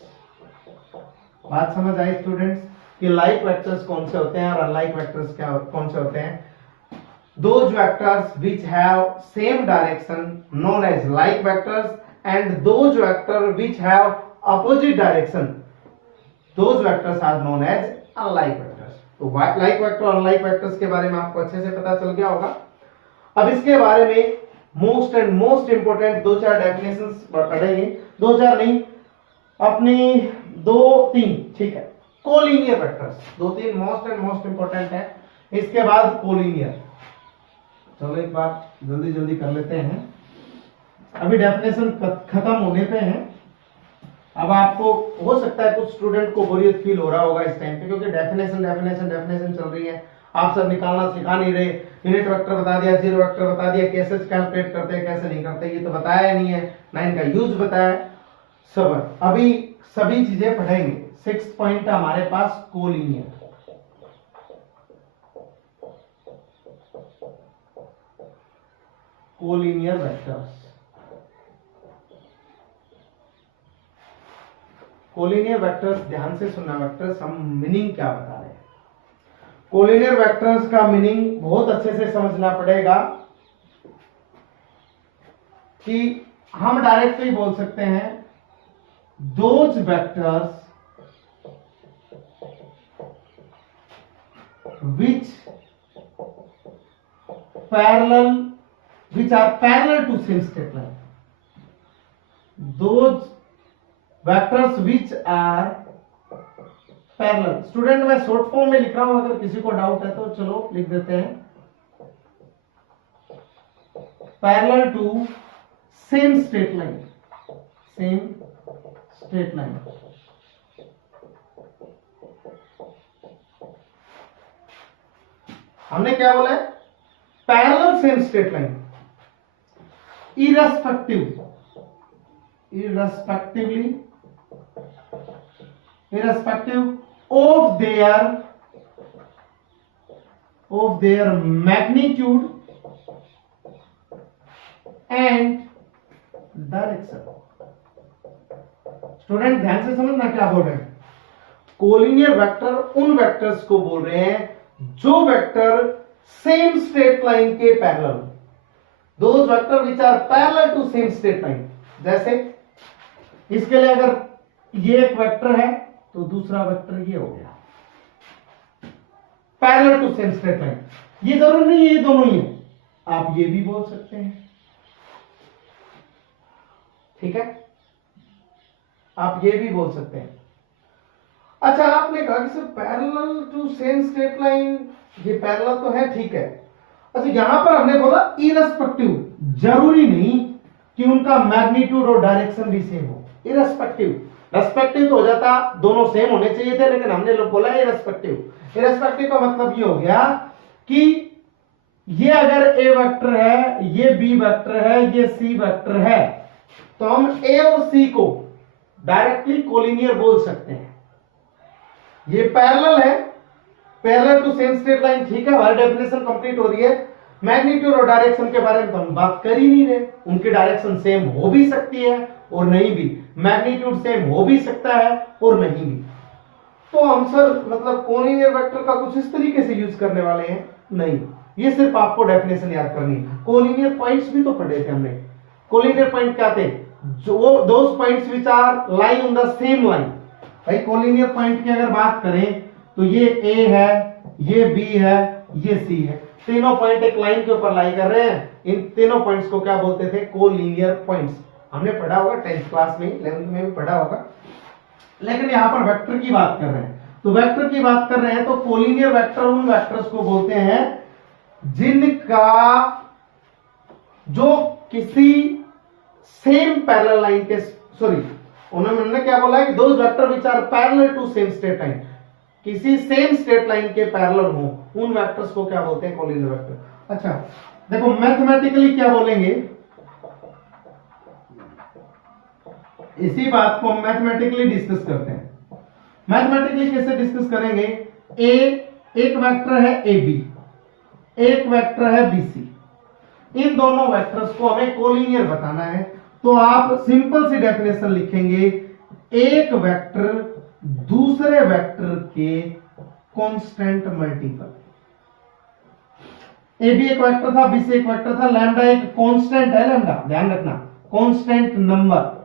बात समझ आई स्टूडेंट्स कि लाइक वेक्टर्स कौन से होते हैं और अनलाइक वेक्टर्स क्या कौन से होते हैं। Those vectors which have same direction known as like vectors, and those vectors which have opposite direction, those vectors are known as unlike vectors. तो like vector और unlike vectors के बारे में आपको अच्छे से पता चल गया होगा। अब इसके बारे में मोस्ट इंपोर्टेंट 2-4 डेफिनेशंस पढ़ेंगे, 2-4 नहीं, अपनी 2-3, ठीक है। कोलिनियर वेक्टर्स 2-3 मोस्ट इंपोर्टेंट है, इसके बाद कोलिनियर। चलो एक बार जल्दी जल्दी कर लेते हैं, अभी डेफिनेशन खत्म होने पे हैं। अब आपको हो सकता है कुछ स्टूडेंट को बोरियत फील हो रहा होगा इस टाइम पे, क्योंकि डेफिनेशन चल रही है, आप सब निकालना सिखा नहीं रहे। यूनिट वेक्टर बता दिया, जीरो वेक्टर बता दिया, कैसे कैलकुलेट करते हैं कैसे नहीं करते ये तो बताया नहीं है, ना इनका यूज बताया। सब अभी सभी चीजें पढ़ेंगे। 6 पॉइंट हमारे पास collinear, collinear vectors. Collinear vectors ध्यान से सुनना, वेक्टर्स हम मीनिंग क्या बता रहे हैं। कोलिनियर वेक्टर्स का मीनिंग बहुत अच्छे से समझना पड़ेगा कि हम डायरेक्टली बोल सकते हैं those vectors which are parallel to same straight line, those vectors which are parallel। Student मैं शॉर्ट फॉर्म में लिख रहा हूं, अगर किसी को डाउट है तो चलो लिख देते हैं, parallel to same straight line, same straight line। हमने क्या बोला है, parallel same straight line, irrespective of their magnitude and direction. Student ध्यान से समझना क्या बोल रहे हैं। कोलिनियर वेक्टर उन वेक्टर्स को बोल रहे हैं जो वेक्टर सेम स्ट्रेट लाइन के parallel, those vector which are parallel to same straight line. जैसे इसके लिए अगर ये एक वेक्टर है तो दूसरा वेक्टर ये हो गया, parallel to same straight line. ये जरूर नहीं है ये दोनों ही है, आप ये भी बोल सकते हैं, ठीक है, आप ये भी बोल सकते हैं। अच्छा, आपने कहा कि sir parallel to same straight line, ये पैरेलल तो है, ठीक है। अच्छा, यहां पर हमने बोला इररेस्पेक्टिव, जरूरी नहीं कि उनका मैग्नीट्यूड और डायरेक्शन भी सेम हो। इररेस्पेक्टिव, रेस्पेक्टिव तो हो जाता, दोनों सेम होने चाहिए थे, लेकिन हमने लोग बोला इररेस्पेक्टिव। इररेस्पेक्टिव का मतलब ये हो गया कि ये अगर ए वेक्टर है, ये बी वेक्टर है, ये सी वेक्टर है, तो हम ए और सी को डायरेक्टली कोलिनियर बोल सकते हैं। ये पैरेलल है, parallel to same straight line, ठीक है, हमारी डेफिनेशन कंप्लीट हो रही है। मैग्नीट्यूड और डायरेक्शन के बारे में तो हम बात कर ही नहीं रहे, उनकी डायरेक्शन सेम हो भी सकती है और नहीं भी, मैग्नीट्यूड सेम हो भी सकता है और नहीं भी। तो हम सर मतलब कोलिनियर वेक्टर का कुछ इस तरीके से यूज करने वाले हैं? नहीं, ये सिर्फ आपको डेफिनेशन याद करनी है। कोलिनियर पॉइंट्स भी तो पढ़े थे हमने। कोलिनियर पॉइंट क्या थे? जो those points which are lie on the same line. भाई कोलिनियर पॉइंट की अगर बात करें तो ये ए है, ये बी है, ये सी है, तीनों पॉइंट एक लाइन के ऊपर लाई कर रहे हैं। इन तीनों पॉइंट्स को क्या बोलते थे? Collinear points. हमने पढ़ा होगा 10th क्लास में, 11th में भी पढ़ा होगा। लेकिन यहां पर वेक्टर की बात कर रहे हैं, तो वेक्टर की बात कर रहे हैं तो कोलिनियर वेक्टर उन वेक्टर्स को बोलते हैं जिनका जो किसी सेम पैरेलल लाइन के, सॉरी उन्होंने क्या बोला है कि those vector which are parallel to same straight line, किसी सेम स्ट्रेट लाइन के पैरेलल हो, उन वेक्टर्स को क्या बोलते हैं? Collinear vector. अच्छा देखो, मैथमेटिकली क्या बोलेंगे, इसी बात को हम मैथमेटिकली डिस्कस करते हैं। मैथमेटिकली कैसे डिस्कस करेंगे? एक वेक्टर है ए बी, एक वेक्टर है बी सी, इन दोनों वेक्टर्स को हमें कोलिनियर बताना है। तो आप सिंपल सी डेफिनेशन लिखेंगे, एक वेक्टर दूसरे वेक्टर के कांस्टेंट मल्टीपल। ए बी एक वेक्टर था, बी सी एक वेक्टर था, लैम्डा एक कांस्टेंट है, लैम्डा ध्यान रखना कांस्टेंट नंबर,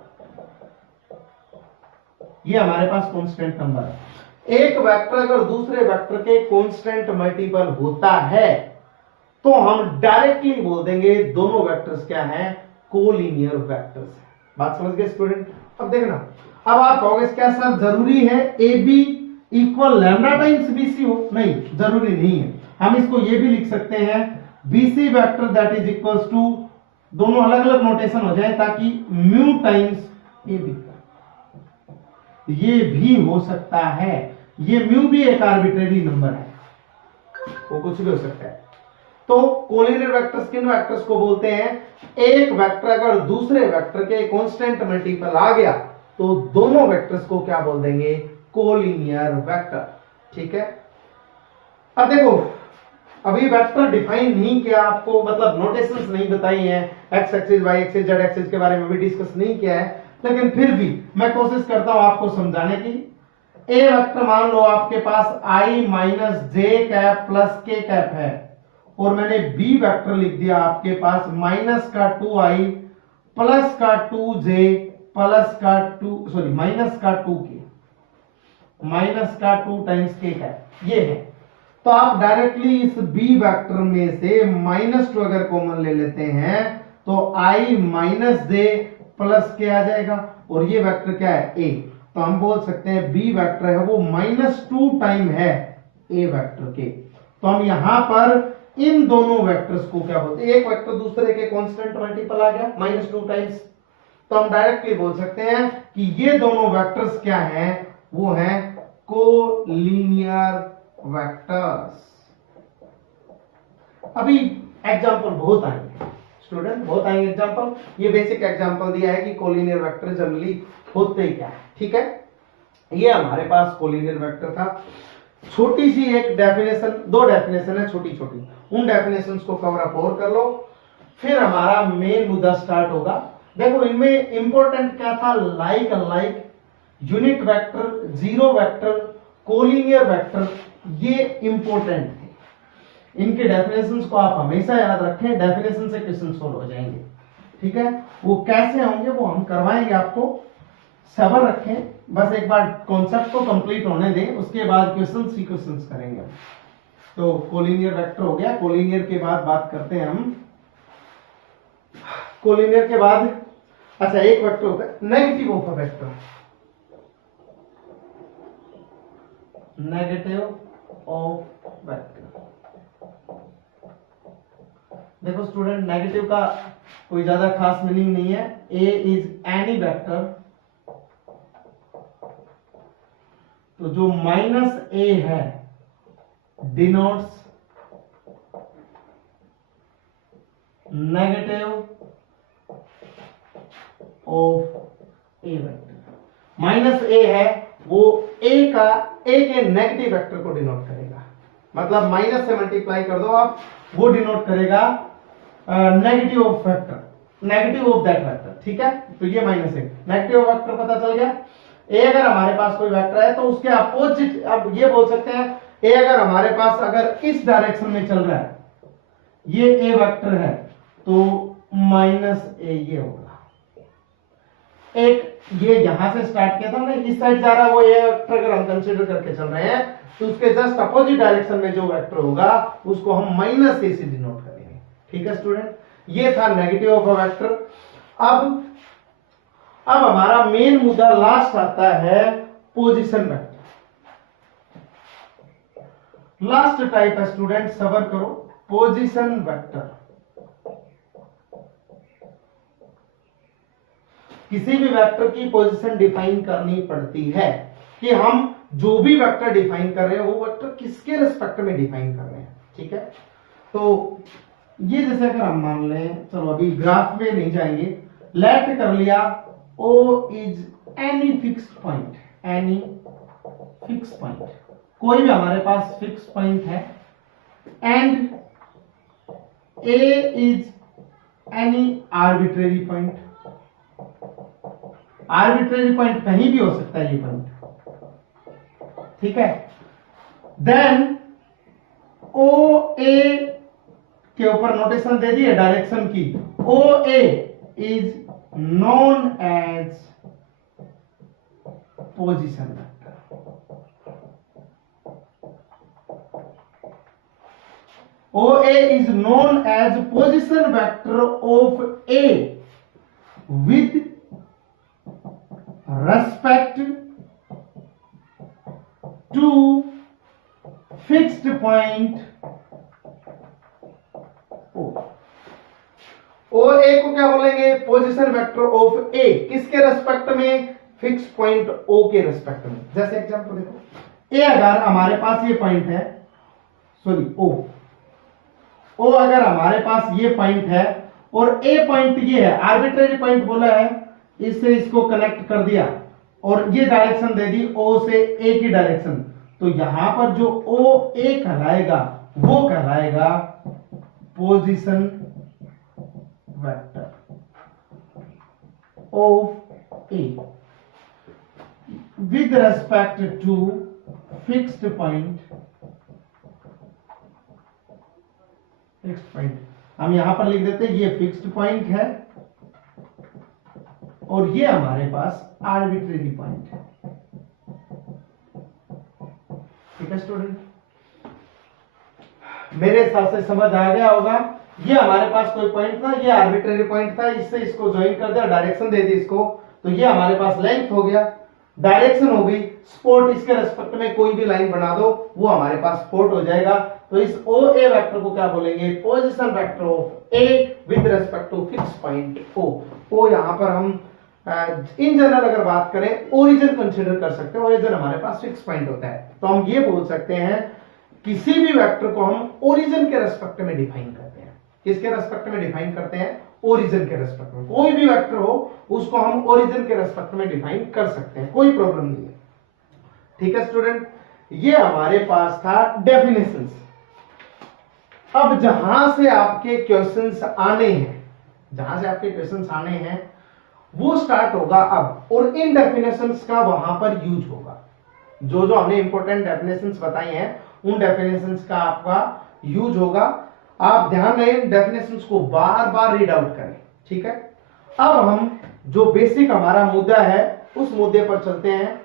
ये हमारे पास कांस्टेंट नंबर है। एक वेक्टर अगर दूसरे वेक्टर के कांस्टेंट मल्टीपल होता है तो हम डायरेक्टली बोल देंगे दोनों वेक्टर्स क्या हैं? Collinear vectors. बात समझ गए स्टूडेंट? अब देखना, अब आप कहोगे क्या सर जरूरी है A B equal lambda times B C हो? नहीं, जरूरी नहीं है। हम इसको ये भी लिख सकते हैं B C vector that is equals to, दोनों अलग अलग नोटेशन हो जाए ताकि म्यू टाइम्स ए बी, ये भी हो सकता है। ये म्यू भी एक आर्बिट्रेरी नंबर है, वो कुछ भी हो सकता है। तो कोलिनियर वेक्टर्स किन वेक्टर्स को बोलते हैं? एक वेक्टर अगर दूसरे वेक्टर के कांस्टेंट मल्टीपल आ गया तो दोनों वेक्टर्स को क्या बोल देंगे? Collinear vector. ठीक है, अब देखो अभी वेक्टर डिफाइन नहीं किया आपको, मतलब नोटेशंस नहीं बताई हैं, X axis Y axis Z axis के बारे में भी डिस्कस नहीं किया है, लेकिन फिर भी मैं कोशिश करता हूं आपको समझाने की। ए वेक्टर मान लो आपके पास आई माइनस जे कैप प्लस के कैप है, और मैंने बी वेक्टर लिख दिया आपके पास माइनस का 2i प्लस का 2j प्लस का 2, सॉरी माइनस का 2k, माइनस का 2 टाइम्स के कैप, ये है। तो आप डायरेक्टली इस बी वेक्टर में से -2 अगर कॉमन ले लेते हैं तो i माइनस जे प्लस के आ जाएगा, और ये वेक्टर क्या है? a। तो हम बोल सकते हैं बी वेक्टर है वो -2 टाइम है a वेक्टर के। तो हम यहां पर इन दोनों वेक्टर्स को क्या बोलते हैं? एक वेक्टर दूसरे के कांस्टेंट मल्टीपल आ गया -2 टाइम्स, तो हम डायरेक्टली बोल सकते हैं कि ये दोनों वेक्टर्स क्या हैं? वो हैं कोलिनियर वेक्टर्स। अभी एग्जांपल बहुत आएंगे स्टूडेंट, बहुत आएंगे एग्जांपल। ये बेसिक एग्जांपल दिया है कि कोलिनियर वेक्टर जनरली होते क्या है, ठीक है। ये हमारे पास कोलिनियर वेक्टर था। छोटी सी एक डेफिनेशन, दो डेफिनेशन है छोटी छोटी, उन डेफिनेशंस को कवर अप और कर लो, फिर हमारा मेन मुद्दा स्टार्ट होगा। देखो इनमें इंपॉर्टेंट क्या था, like unlike, unit vector, zero vector, collinear vector, ये इंपॉर्टेंट थे। इनके डेफिनेशंस को आप हमेशा याद रखें, डेफिनेशन से क्वेश्चन सोल्व हो जाएंगे, ठीक है। वो कैसे होंगे वो हम करवाएंगे आपको, सब्र रखें, बस एक बार कॉन्सेप्ट को कंप्लीट होने दें, उसके बाद क्वेश्चंस ही क्वेश्चंस करेंगे। तो कोलिनियर वेक्टर हो गया। कोलिनियर के बाद बात करते हैं हम, कोलिनियर के बाद अच्छा एक वेक्टर होता है negative of a vector, negative of vector. देखो स्टूडेंट, नेगेटिव का कोई ज्यादा खास मीनिंग नहीं है। ए इज एनी वेक्टर, तो जो माइनस ए है denotes negative of a vector. Minus a है वो ए के नेगेटिव वेक्टर को डिनोट करेगा, मतलब माइनस से मल्टीप्लाई कर दो आप, वो डिनोट करेगा negative of vector, negative of that vector, ठीक है। तो ये माइनस ए, नेगेटिव वेक्टर पता चल गया। ए अगर हमारे पास कोई वेक्टर है तो उसके अपोजिट, अब ये बोल सकते हैं ए अगर हमारे पास अगर इस डायरेक्शन में चल रहा है, ये ए वेक्टर है, तो माइनस ए ये होगा। एक ये यहां से स्टार्ट किया था ना, इस साइड जा रहा है वो ए वेक्टर, अगर हम कंसीडर करके चल रहे हैं तो उसके जस्ट अपोजिट डायरेक्शन में जो वेक्टर होगा उसको हम माइनस ए से डिनोट करेंगे, ठीक है स्टूडेंट। ये था नेगेटिव ऑफ अ वेक्टर। अब हमारा मेन मुद्दा लास्ट आता है पोजीशन वेक्टर। लास्ट टाइप है स्टूडेंट, सबर करो, पोजीशन वेक्टर। किसी भी वेक्टर की पोजीशन डिफाइन करनी पड़ती है कि हम जो भी वेक्टर डिफाइन कर रहे हैं वो वेक्टर किसके रिस्पेक्ट में डिफाइन कर रहे हैं, ठीक है। तो ये जैसे अगर हम मान लें, चलो अभी ग्राफ में नहीं जाएंगे, लेट कर लिया O is any fixed point, any fix point, कोई भी हमारे पास फिक्स पॉइंट है, and A is any arbitrary point. Arbitrary point कहीं भी हो सकता है ये पॉइंट, ठीक है। देन ओ ए के ऊपर नोटेशन दे दी है डायरेक्शन की, ओ ए is known as position vector। OA is known as position vector of A with respect to fixed point O। ओ ए को क्या बोलेंगे, पोजीशन वेक्टर ऑफ ए, किसके रेस्पेक्ट में, फिक्स पॉइंट ओ के रेस्पेक्ट में। जैसे एग्जांपल देखो, ए अगर हमारे पास ये पॉइंट है, सॉरी ओ अगर हमारे पास ये पॉइंट है और ए पॉइंट ये है, आर्बिट्रेरी पॉइंट बोला है, इससे इसको कनेक्ट कर दिया और ये डायरेक्शन दे दी ओ से ए की डायरेक्शन, तो यहां पर जो ओ ए कहलाएगा वो कहलाएगा position vector of A with respect to fixed point, हम यहां पर लिख देते हैं ये फिक्स्ड पॉइंट है और ये हमारे पास आर्बिट्रेरी पॉइंट है, ठीक है स्टूडेंट। मेरे हिसाब से समझ आ गया होगा। ये हमारे पास कोई पॉइंट था, ये आर्बिट्रेरी पॉइंट था, इससे इसको ज्वाइन कर दिया, डायरेक्शन दे दी इसको, तो ये हमारे पास लेंथ हो गया, डायरेक्शन हो गई, स्पॉट इसके रेस्पेक्ट में कोई भी लाइन बना दो वो हमारे पास स्पॉट हो जाएगा। तो इस ओ ए वेक्टर को क्या बोलेंगे, position vector of a with respect to fix point O. O यहां पर हम इन जनरल अगर बात करें ओरिजिन कंसीडर कर सकते हैं, ओरिजिन हमारे पास फिक्स पॉइंट होता है, तो हम ये बोल सकते हैं किसी भी वेक्टर को हम ओरिजिन के रेस्पेक्ट में डिफाइन करते हैं। किसके रेस्पेक्ट में डिफाइन करते हैं? ओरिजिन के रेस्पेक्ट में। कोई भी वेक्टर हो उसको हम ओरिजिन के रेस्पेक्ट में डिफाइन कर सकते हैं, कोई प्रॉब्लम नहीं है। ठीक है स्टूडेंट, ये हमारे पास था डेफिनेशंस। अब जहां से आपके क्वेश्चंस आने हैं, जहां से आपके क्वेश्चंस आने हैं वो स्टार्ट होगा अब, और इन डेफिनेशंस का वहां पर यूज होगा। जो जो हमने इंपॉर्टेंट डेफिनेशंस बताई हैं उन डेफिनेशंस का आपका यूज होगा। आप ध्यान रहे डेफिनेशंस को बार बार रीड आउट करें। ठीक है, अब हम जो बेसिक हमारा मुद्दा है उस मुद्दे पर चलते हैं।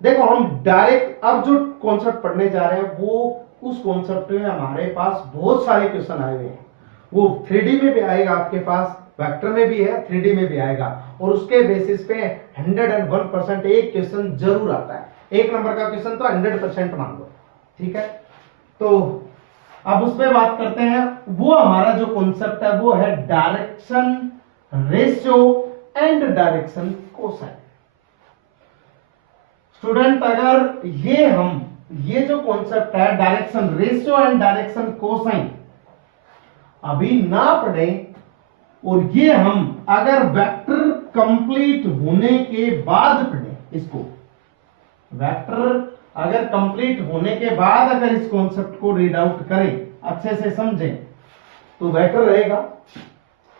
देखो हम डायरेक्ट अब जो कॉन्सेप्ट पढ़ने जा रहे हैं वो उस कॉन्सेप्ट में हमारे पास बहुत सारे क्वेश्चन आए हुए हैं। वो 3D में भी आएगा आपके पास, वेक्टर में भी है, 3D में भी आएगा, और उसके बेसिस पे 101% एक क्वेश्चन जरूर आता है। एक नंबर का क्वेश्चन तो 100% मान लो। ठीक है, तो अब उस पर बात करते हैं। वो हमारा जो कॉन्सेप्ट है वो है direction ratio and direction cosine. Student अगर ये जो कॉन्सेप्ट है direction ratio and direction cosine अभी ना पढ़े, और ये हम अगर वेक्टर कंप्लीट होने के बाद पढ़े, इसको वेक्टर अगर कंप्लीट होने के बाद अगर इस कॉन्सेप्ट को रीड आउट करें, अच्छे से समझें, तो बेटर रहेगा।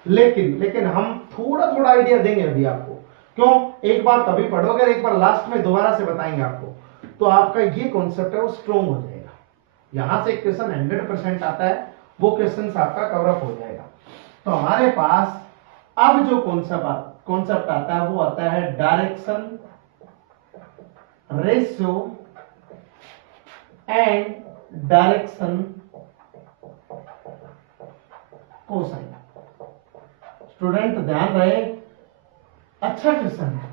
लेकिन हम थोड़ा थोड़ा आइडिया देंगे अभी आपको। क्यों? एक बार कभी पढ़ोगे, एक बार लास्ट में दोबारा से बताएंगे आपको, तो आपका ये कॉन्सेप्ट है वो स्ट्रॉन्ग हो जाएगा। यहां से क्वेश्चन 100% आता है, वो क्वेश्चन आपका कवर अप हो जाएगा। तो हमारे पास अब जो कॉन्सेप्ट आता है वो आता है direction ratio and direction cosine. Student ध्यान रहे, अच्छा क्वेश्चन है,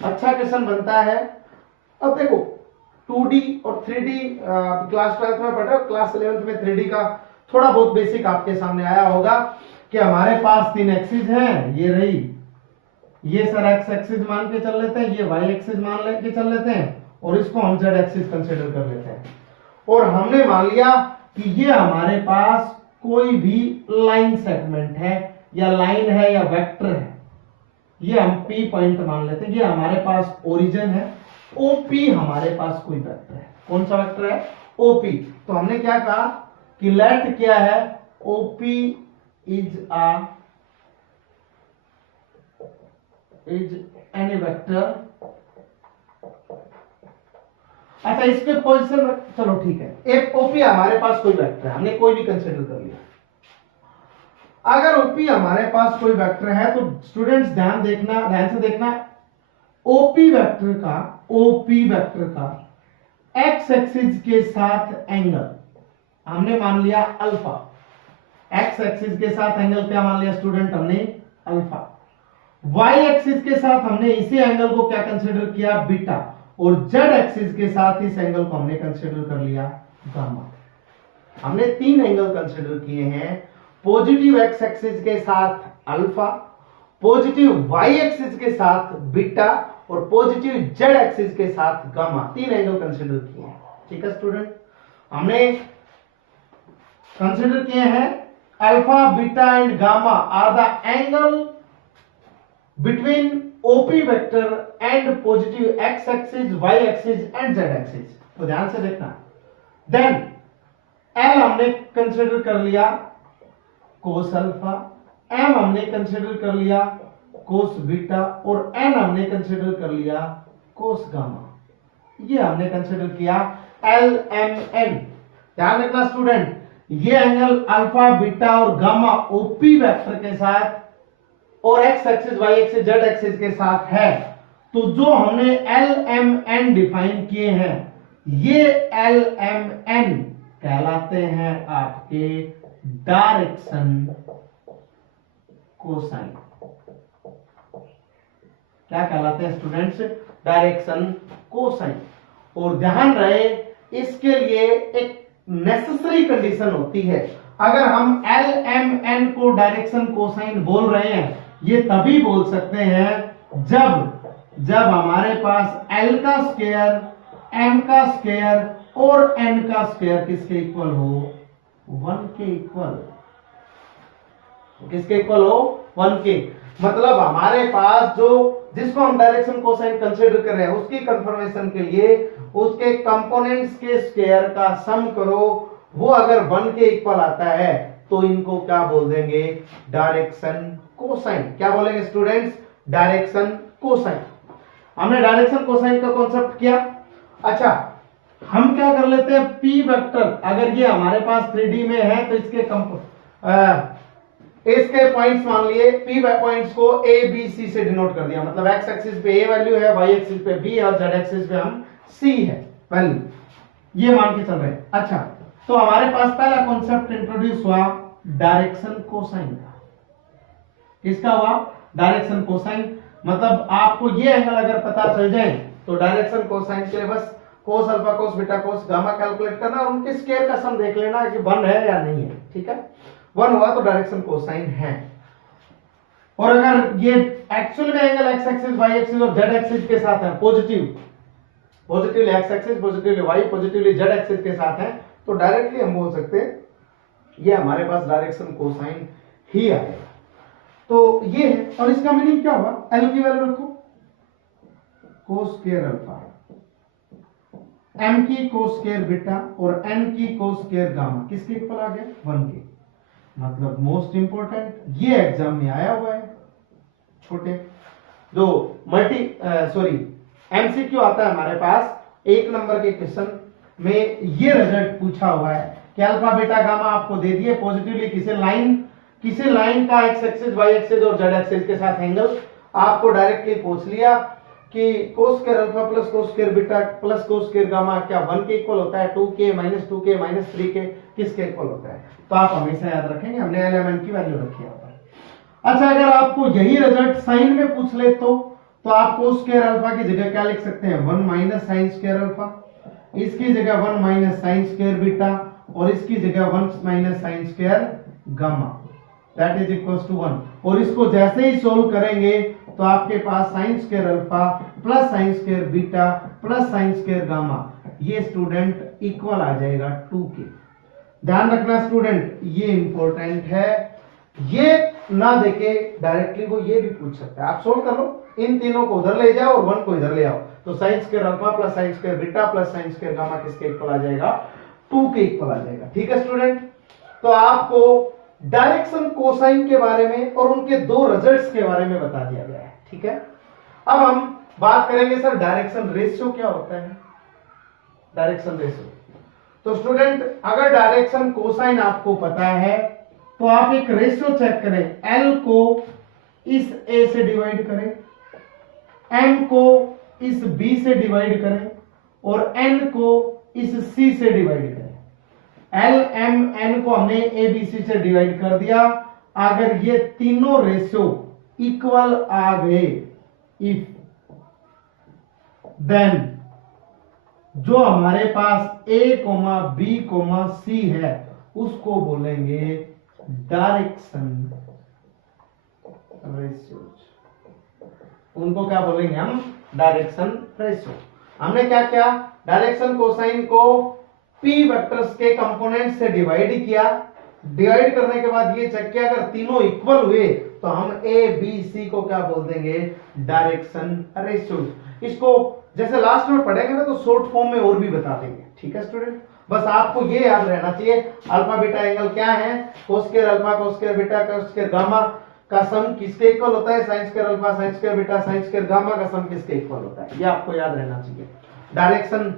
अच्छा क्वेश्चन बनता है। अब देखो 2D और 3D क्लास 12th में पढ़ रहे हो, क्लास 11th में 3D का थोड़ा बहुत बेसिक आपके सामने आया होगा कि हमारे पास 3 एक्सिस हैं, ये रही, ये सर एक्स एक्सिस मान के चल लेते हैं, ये वाई एक्सिस मान के चल लेते हैं, और इसको हम जेड एक्सिस कंसीडर कर लेते हैं। और हमने मान लिया कि ये हमारे पास कोई भी लाइन सेगमेंट है, या लाइन है या वेक्टर है, ये हम P पॉइंट मान लेते हैं। ये हमारे पास ओरिजिन है, OP हमारे पास कोई वेक्टर है। कौन सा वेक्टर है? OP। तो हमने क्या कहा कि लेट क्या है? OP is any vector. अच्छा, इसके पोजीशन, चलो ठीक है, एक OP हमारे पास कोई वेक्टर है, हमने कोई भी कंसीडर कर लिया। अगर OP हमारे पास कोई वेक्टर है तो स्टूडेंट्स ध्यान से देखना, OP वेक्टर का एक्स एक्सिस के साथ एंगल हमने मान लिया अल्फा। एक्स एक्सिस के साथ एंगल क्या मान लिया स्टूडेंट? हमने अल्फा। वाई एक्सिस के साथ हमने इसी एंगल को क्या कंसीडर किया? बीटा। और जेड एक्सिस के साथ इस एंगल को हमने कंसीडर कर लिया गामा। हमने 3 एंगल कंसीडर किए हैं, पॉजिटिव एक्स एक्सिस के साथ अल्फा, पॉजिटिव वाई एक्सिस के साथ बीटा, और पॉजिटिव जेड एक्सिस के साथ गामा। 3 एंगल कंसीडर किए हैं। ठीक है स्टूडेंट, हमने कंसीडर किए हैं alpha, beta and gamma are the angle between OP vector and positive X axis, Y axis and Z axis. तो ध्यान से देखना। देन L हमने कंसीडर कर लिया कोस अल्फा, M हमने कंसीडर कर लिया कोस बीटा, और N हमने कंसीडर कर लिया कोस गामा। ये हमने कंसीडर किया LMN। ध्यान रखना स्टूडेंट, ये एंगल अल्फा, बीटा और गामा OP वेक्टर के साथ और X axis, Y axis, Z axis के साथ है। तो जो हमने LMN डिफाइन किए हैं, ये LMN कहलाते हैं आपके डायरेक्शन कोसाइन। क्या कहलाते हैं स्टूडेंट्स? Direction cosine. और ध्यान रहे, इसके लिए एक नेसेसरी कंडीशन होती है। अगर हम LMN को डायरेक्शन कोसाइन बोल रहे हैं, ये तभी बोल सकते हैं जब हमारे पास L का स्क्वायर, M का स्क्वायर और n का स्क्वायर किसके इक्वल हो, 1 के इक्वल, किसके इक्वल हो, 1 के। मतलब हमारे पास जो जिसको हम डायरेक्शन कोसाइन कंसीडर कर रहे हैं उसकी कंफर्मेशन के लिए उसके कंपोनेंट्स के स्क्वायर का सम करो, वो अगर 1 के इक्वल आता है तो इनको क्या बोल देंगे, डायरेक्शन कोसाइन। क्या बोलेंगे स्टूडेंट्स, डायरेक्शन कोसाइन। हमने डायरेक्शन कोसाइन का कॉन्सेप्ट किया। अच्छा हम क्या कर लेते हैं, पी वेक्टर अगर ये हमारे पास 3D में है तो इसके पॉइंट्स मान लिए, पी पॉइंट्स को ए बी सी से डिनोट कर दिया, मतलब एक्स एक्सिस पे ए वैल्यू है, वाई एक्सिस पे बी और जेड एक्सिस पे हम सी है वैल्यू, ये मान के चल रहे हैं। अच्छा तो हमारे पास पहला कॉन्सेप्ट इंट्रोड्यूस हुआ डायरेक्शन कोसाइन का। किसका हुआ, डायरेक्शन कोसाइन। मतलब आपको ये एंगल अगर पता चल जाए तो डायरेक्शन कोसाइन के लिए बस cos alpha cos beta cos gamma calculate करना और उनके स्क्वायर का सम देख लेना कि 1 है या नहीं है। ठीक है, 1 हुआ तो डायरेक्शन कोसाइन है। और अगर ये एक्चुअल में angle X axis Y axis और जेड एक्सिस के साथ है, positively X axis, positively Y, positively Z axis के साथ है, तो डायरेक्टली हम बोल सकते हैं ये हमारे पास डायरेक्शन कोसाइन ही आएगा। तो ये है, और इसका मीनिंग क्या हुआ, एल की वैल्यू रखो कोस स्क्वायर अल्फा, एम की कोस स्क्वायर बीटा और एन की कोस स्क्वायर गामा, किसके इक्वल आ गया, 1 के। मतलब मोस्ट इंपोर्टेंट ये एग्जाम में आया हुआ है, छोटे जो एमसीक्यू आता है हमारे पास 1 नंबर के क्वेश्चन में, ये रिजल्ट पूछा हुआ है कि अल्फा बीटा गामा आपको दे दिए पॉजिटिवली, किसी लाइन का एक्स एक्सिस वाई एक्सिस और जेड एक्सिस के साथ एंगल, आपको डायरेक्टली पूछ लिया कि cos square alpha plus cos square beta plus cos square gamma क्या 1 के इक्वल होता है, 2k minus 2k minus 3k किसके इक्वल होता है। तो आप हमेशा याद रखेंगे, हमने एलिमेंट की वैल्यू रखी है। अच्छा अगर आपको यही रिजल्ट साइन में पूछ ले तो आप कोस स्क्वायर अल्फा की जगह क्या लिख सकते हैं, 1 माइनस साइन स्क्वायर अल्फा, इसकी जगह 1 माइनस साइन स्क्वायर बीटा और इसकी जगह 1 minus sine square gamma, that is equals to 1। और इसको जैसे ही सोल्व करेंगे तो आपके पास sine square alpha plus sine square beta plus sine square gamma, ये स्टूडेंट इक्वल आ जाएगा 2 के। ध्यान रखना स्टूडेंट, ये इंपॉर्टेंट है, ये ना देके डायरेक्टली वो ये भी पूछ सकता है। आप सोल्व कर लो, इन तीनों को उधर ले जाओ और 1 को इधर ले आओ, तो sign square alpha plus sine square beta plus sine square gamma किसके इक्वल आ जाएगा, 2 के इक्वल आ जाएगा। ठीक है स्टूडेंट, तो आपको डायरेक्शन कोसाइन के बारे में और उनके 2 रिजल्ट्स के बारे में बता दिया गया है। ठीक है, अब हम बात करेंगे सर डायरेक्शन रेशियो क्या होता है। डायरेक्शन रेशियो, तो स्टूडेंट अगर डायरेक्शन कोसाइन आपको पता है तो आप एक रेशियो चेक करें, L को इस A से डिवाइड करें, M को इस B से डिवाइड करें और N को इस C से डिवाइड करें। L M N को हमने A B C से डिवाइड कर दिया। अगर ये तीनों रेशियो इक्वल आ गए, इफ देन जो हमारे पास A, B, C है उसको बोलेंगे डायरेक्शन रेशियो। उनको क्या बोलेंगे हम, डायरेक्शन रेशियो। हमने क्या किया, डायरेक्शन कोसाइन को P वेक्टर्स के कंपोनेंट से डिवाइड किया, डिवाइड करने के बाद ये चेक किया अगर तीनों इक्वल हुए तो हम A B C को क्या बोल देंगे, डायरेक्शन रेशियो। इसको जैसे लास्ट में पढ़ेंगे ना तो शॉर्ट फॉर्म में और भी बता देंगे। ठीक है स्टूडेंट, बस आपको ये याद रहना चाहिए अल्फा बीटा एंगल क्या है, cos square alpha cos square beta cos square gamma का सम किसके इक्वल होता है, sign square alpha sign square beta sine square gamma का सम किसके इक्वल होता है, ये आपको याद रहना चाहिए। डायरेक्शन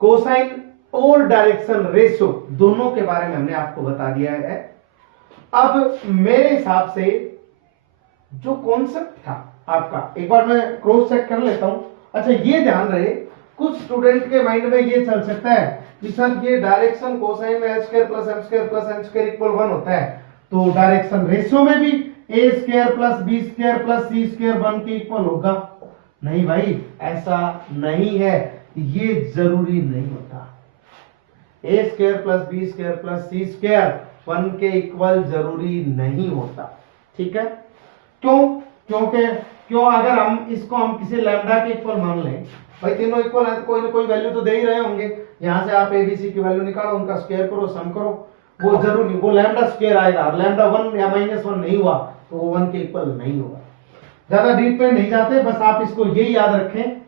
कोसाइन और डायरेक्शन रेशियो दोनों के बारे में हमने आपको बता दिया है। अब मेरे हिसाब से जो कॉन्सेप्ट था आपका, एक बार मैं क्रॉस चेक कर लेता हूं। अच्छा ये ध्यान रहे, कुछ स्टूडेंट के माइंड में ये चल सकता है कि सर ये डायरेक्शन कोसाइन में h square plus m square plus n square equal 1 होता है, तो डायरेक्शन रेशियो में भी a square plus b square plus c square 1 के इक्वल होगा। नहीं भाई, ऐसा नहीं है, ये जरूरी नहीं होता। a square plus b square plus c square 1 के इक्वल जरूरी नहीं होता। ठीक है, क्यों? क्योंकि अगर हम इसको किसी लैम्डा के इक्वल मान लें भाई तीनों इक्वल है तो कोई ना कोई वैल्यू तो दे ही रहे होंगे। यहाँ से आप एबीसी की वैल्यू निकालो, उनका स्क्वायर करो, सम करो, वो जरूरी वो लैम्डा स्क्वायर आएगा, और लैम्डा 1 या -1 नहीं हुआ तो वो 1 के इक्वल नहीं होगा। ज्यादा डीप में नहीं जाते, बस आप इसको यही याद रखें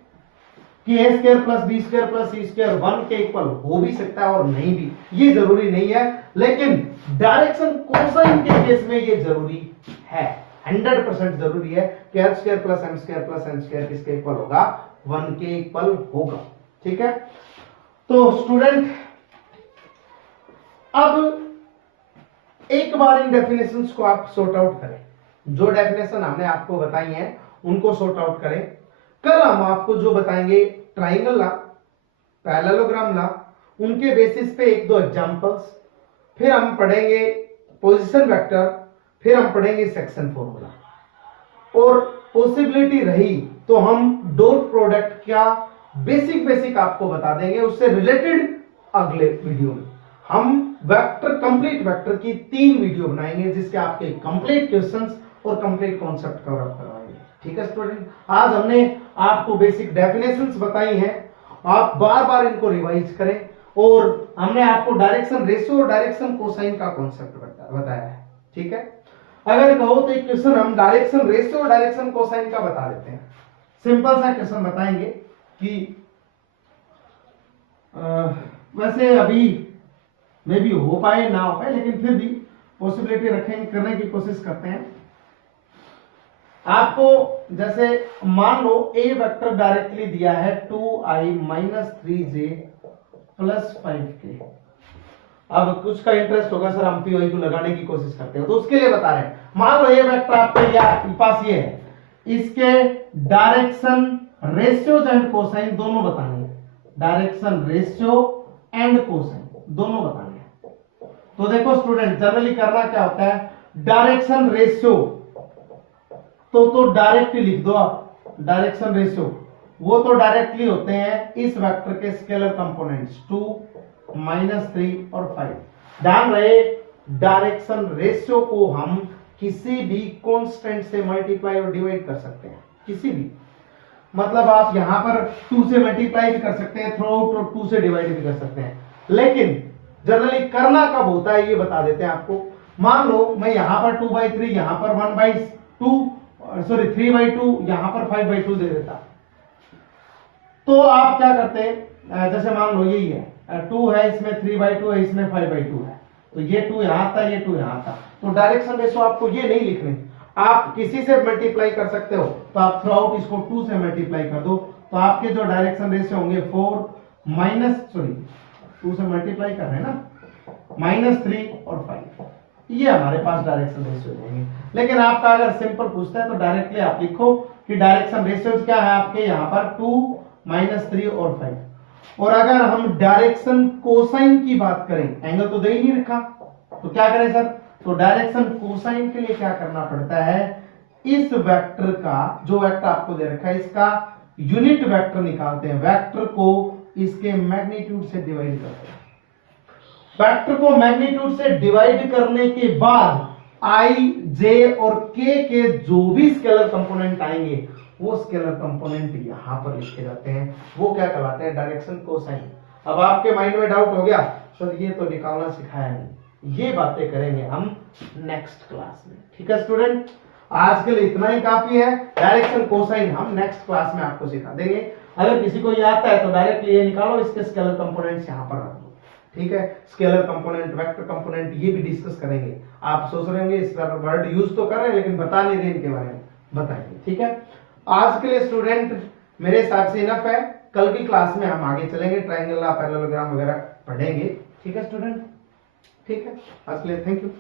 कि a square plus B square plus C square 1 के इक्वल हो भी सकता है और नहीं भी, ये जरूरी नहीं है, लेकिन डायरेक्शन कोसाइन के केस में ये जरूरी है, 100% जरूरी है कि h square plus m square plus n square किसके इक्वल होगा, 1 के इक्वल होगा। ठीक है, तो स्टूडेंट अब एक बार इन डेफिनेशंस को आप सॉर्ट आउट करें, जो डेफिनेशन हमने आपको बताई हैं उनको सॉर्ट आउट करें। कल हम आपको जो बताएंगे ट्राइंगल ला, पैरेललोग्राम ला, उनके बेसिस पे एक दो एग्जांपल्स, फिर हम पढ़ेंगे पोजीशन वेक्टर, फिर हम पढ़ेंगे सेक्शन फॉर्मूला, और पॉसिबिलिटी रही तो हम डॉट प्रोडक्ट का बेसिक आपको बता देंगे। उससे रिलेटेड अगले वीडियो में हम वेक्टर, कंप्लीट वेक्टर की 3 वीडियो बनाएंगे, जिसके आपके कंप्लीट क्वेश्चंस और कंप्लीट कॉन्सेप्ट कवर अप करवाएंगे। ठीक है स्टूडेंट, आज हमने आपको बेसिक डेफिनेशंस बताई हैं, आप बार बार इनको रिवाइज करें, और हमने आपको डायरेक्शन रेशियो और डायरेक्शन कोसाइन का कॉन्सेप्ट बताया है। ठीक है, अगर कहो तो एक क्वेश्चन हम डायरेक्शन रेशियो और डायरेक्शन कोसाइन का बता देते हैं। सिंपल सा क्वेश्चन बताएंगे कि वैसे अभी मे भी हो पाए ना हो पाए, लेकिन फिर भी पॉसिबिलिटी रखेंगे, करने की कोशिश करते हैं। आपको जैसे मान लो ए वेक्टर डायरेक्टली दिया है 2i - 3j + 5k। अब कुछ का इंटरेस्ट होगा सर हम पी को लगाने की कोशिश करते हैं, तो उसके लिए बता रहे हैं। मान लो ये वेक्टर आपके पास ये है, इसके डायरेक्शन रेशियोज एंड कोसाइन दोनों बताने हैं, डायरेक्शन रेशियो एंड कोसाइन दोनों बताने हैं। तो देखो स्टूडेंट, जनरली करना क्या होता है, डायरेक्शन रेशियो तो डायरेक्टली लिख दो आप, डायरेक्शन रेशियो वो तो डायरेक्टली होते हैं इस वेक्टर के स्केलर कंपोनेंट्स 2, -3 और 5। ध्यान रहे, डायरेक्शन रेशियो को हम किसी भी कांस्टेंट से मल्टीप्लाई और डिवाइड कर सकते हैं, किसी भी, मतलब आप यहां पर 2 से मल्टीप्लाई भी कर सकते हैं थ्रू आउट, और 2 से डिवाइड भी कर सकते हैं, लेकिन जनरली करना कब होता है ये बता देते हैं आपको। मान लो मैं यहां पर 2/3, यहां पर 1/2, सॉरी 3/2, यहां पर 5/2 दे देता, तो आप क्या करते हैं, जैसे मान लो यही है 2 है, इसमें 3/2 है, इसमें 5/2 है, तो ये 2 यहां आता, ये 2 यहां आता, तो डायरेक्शन रेशियो आपको ये नहीं लिखने, आप किसी से मल्टीप्लाई कर सकते हो, तो आप थ्रू आउट इसको 2 से मल्टीप्लाई कर दो, तो आपके जो डायरेक्शन रेशियो होंगे 2 से मल्टीप्लाई कर रहे हैं ना, -3 और 5, ये हमारे पास डायरेक्शन रेशियो देंगे। लेकिन आपका अगर सिंपल पूछता है तो डायरेक्टली आप लिखो कि डायरेक्शन रेशियो क्या है आपके यहाँ पर 2, -3 और 5। और अगर हम डायरेक्शन कोसाइन की बात करें, एंगल तो दे ही नहीं रखा, तो क्या करें सर, तो डायरेक्शन कोसाइन के लिए क्या करना पड़ता है, इस वेक्टर का, जो वेक्टर आपको दे रखा है, इसका यूनिट वेक्टर निकालते हैं, वेक्टर को इसके मैग्नीट्यूड से डिवाइड करते हैं। वेक्टर को मैग्नीट्यूड से डिवाइड करने के बाद i, j और k के जो भी स्केलर कंपोनेंट आएंगे, वो स्केलर कंपोनेंट यहां पर लिखे जाते हैं, वो क्या कहलाते हैं, डायरेक्शन कोसाइन। अब आपके माइंड में डाउट हो गया, सर ये तो निकालना सिखाया नहीं, ये बातें करेंगे हम नेक्स्ट क्लास में। ठीक है स्टूडेंट, आज के लिए इतना ही काफी है, डायरेक्शन कोसाइन हम नेक्स्ट क्लास में आपको सिखा देंगे। अगर किसी को ये आता है तो डायरेक्टली ये निकालो, इसके स्केलर कंपोनेंट्स यहां पर रख दो। ठीक है, स्केलर कंपोनेंट, वेक्टर कंपोनेंट, ये भी डिस्कस करेंगे। आप सोच रहे होंगे इस वर्ड यूज तो कर रहे हैं लेकिन बता नहीं रहे, इनके बारे में बताएंगे। ठीक है, आज के लिए स्टूडेंट मेरे हिसाब से इनफ है, कल की क्लास में हम आगे चलेंगे, ट्रायंगल, पैरेललोग्राम वगैरह पढ़ेंगे। ठीक है स्टूडेंट, ठीक है, आज के लिए थैंक यू।